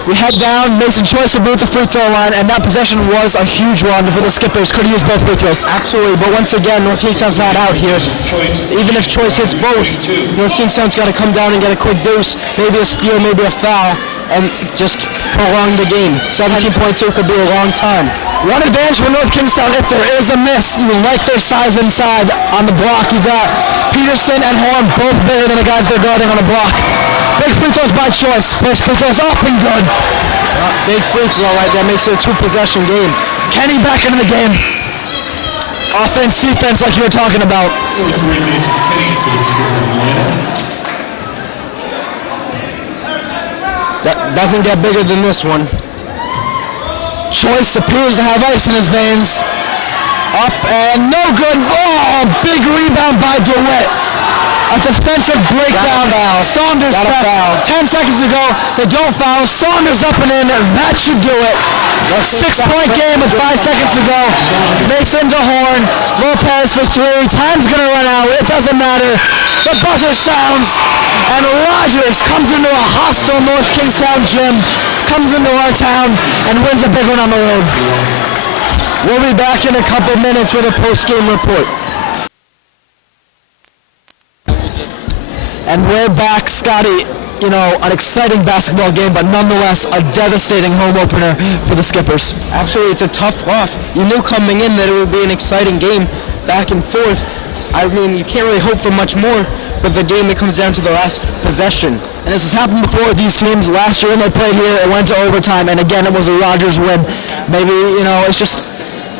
We head down. Mason Choice will be at the free throw line, and that possession was a huge one for the Skippers. Could have used both free throws. Absolutely, but once again, North Kingstown's not out here. Even if Choice hits both, North Kingstown's got to come down and get a quick deuce, maybe a steal, maybe a foul, and just prolong the game. 17.2 could be a long time. One advantage for North Kingstown, if there is a miss, you like their size inside on the block. You got Peterson and Horn both bigger than the guys they're guarding on the block. Big free throws by Choice. First free throws up and good. Big free throw right there, makes it a 2-possession game. Kenny back into the game. Offense, defense, like you were talking about. That doesn't get bigger than this one. Choice appears to have ice in his veins. Up and no good. Oh, big rebound by DeWitt. A defensive breakdown. Saunders foul. 10 seconds ago, they don't foul. Saunders up and in. That should do it. 6-point game with 5 seconds to go. Mason to Horn. Lopez for 3. Time's going to run out. It doesn't matter. The buzzer sounds. And Rogers comes into a hostile North Kingstown gym. Comes into our town and wins a big one on the road. We'll be back in a couple minutes with a post-game report. And we're back, Scotty. You know, an exciting basketball game, but nonetheless a devastating home opener for the Skippers. Absolutely, it's a tough loss. You knew coming in that it would be an exciting game, back and forth. I mean, you can't really hope for much more, but the game, it comes down to the last possession. And this has happened before with these teams. Last year when they played here, it went to overtime, and again, it was a Rogers win. Maybe, you know, it's just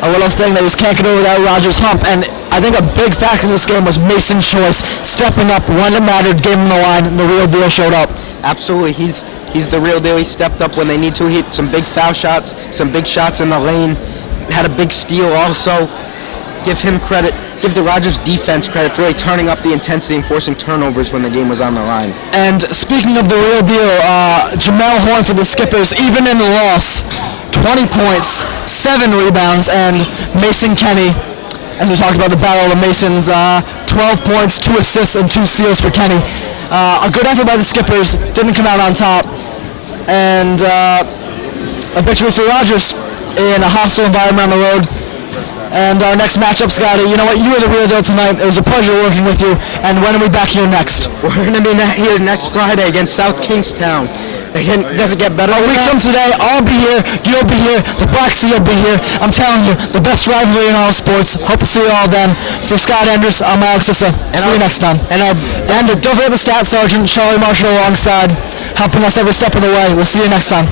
a little thing they just can't get over that Rogers hump. And I think a big factor in this game was Mason Choice stepping up when it mattered, gave him the line, and the real deal showed up. Absolutely, he's the real deal. He stepped up when they need to. He hit some big foul shots, some big shots in the lane, had a big steal also. Give him credit. Give the Rogers defense credit for really turning up the intensity and forcing turnovers when the game was on the line. And speaking of the real deal, Jamel Horn for the Skippers, even in the loss, 20 points, 7 rebounds, and Mason Kenny, as we talked about the Battle of the Masons, 12 points, 2 assists, and 2 steals for Kenny. A good effort by the Skippers, didn't come out on top, and a victory for Rogers in a hostile environment on the road. And our next matchup, Scotty, you know what, you were the real deal tonight. It was a pleasure working with you. And when are we back here next? We're going to be here next Friday against South Kingstown. Again, does it get better? A week from today, I'll be here, you'll be here, the Black Sea will be here. I'm telling you, the best rivalry in all sports. Hope to see you all then. For Scott Enders, I'm Alex Issa. See you next time. And don't forget the stat sergeant, Charlie Marshall, alongside, helping us every step of the way. We'll see you next time.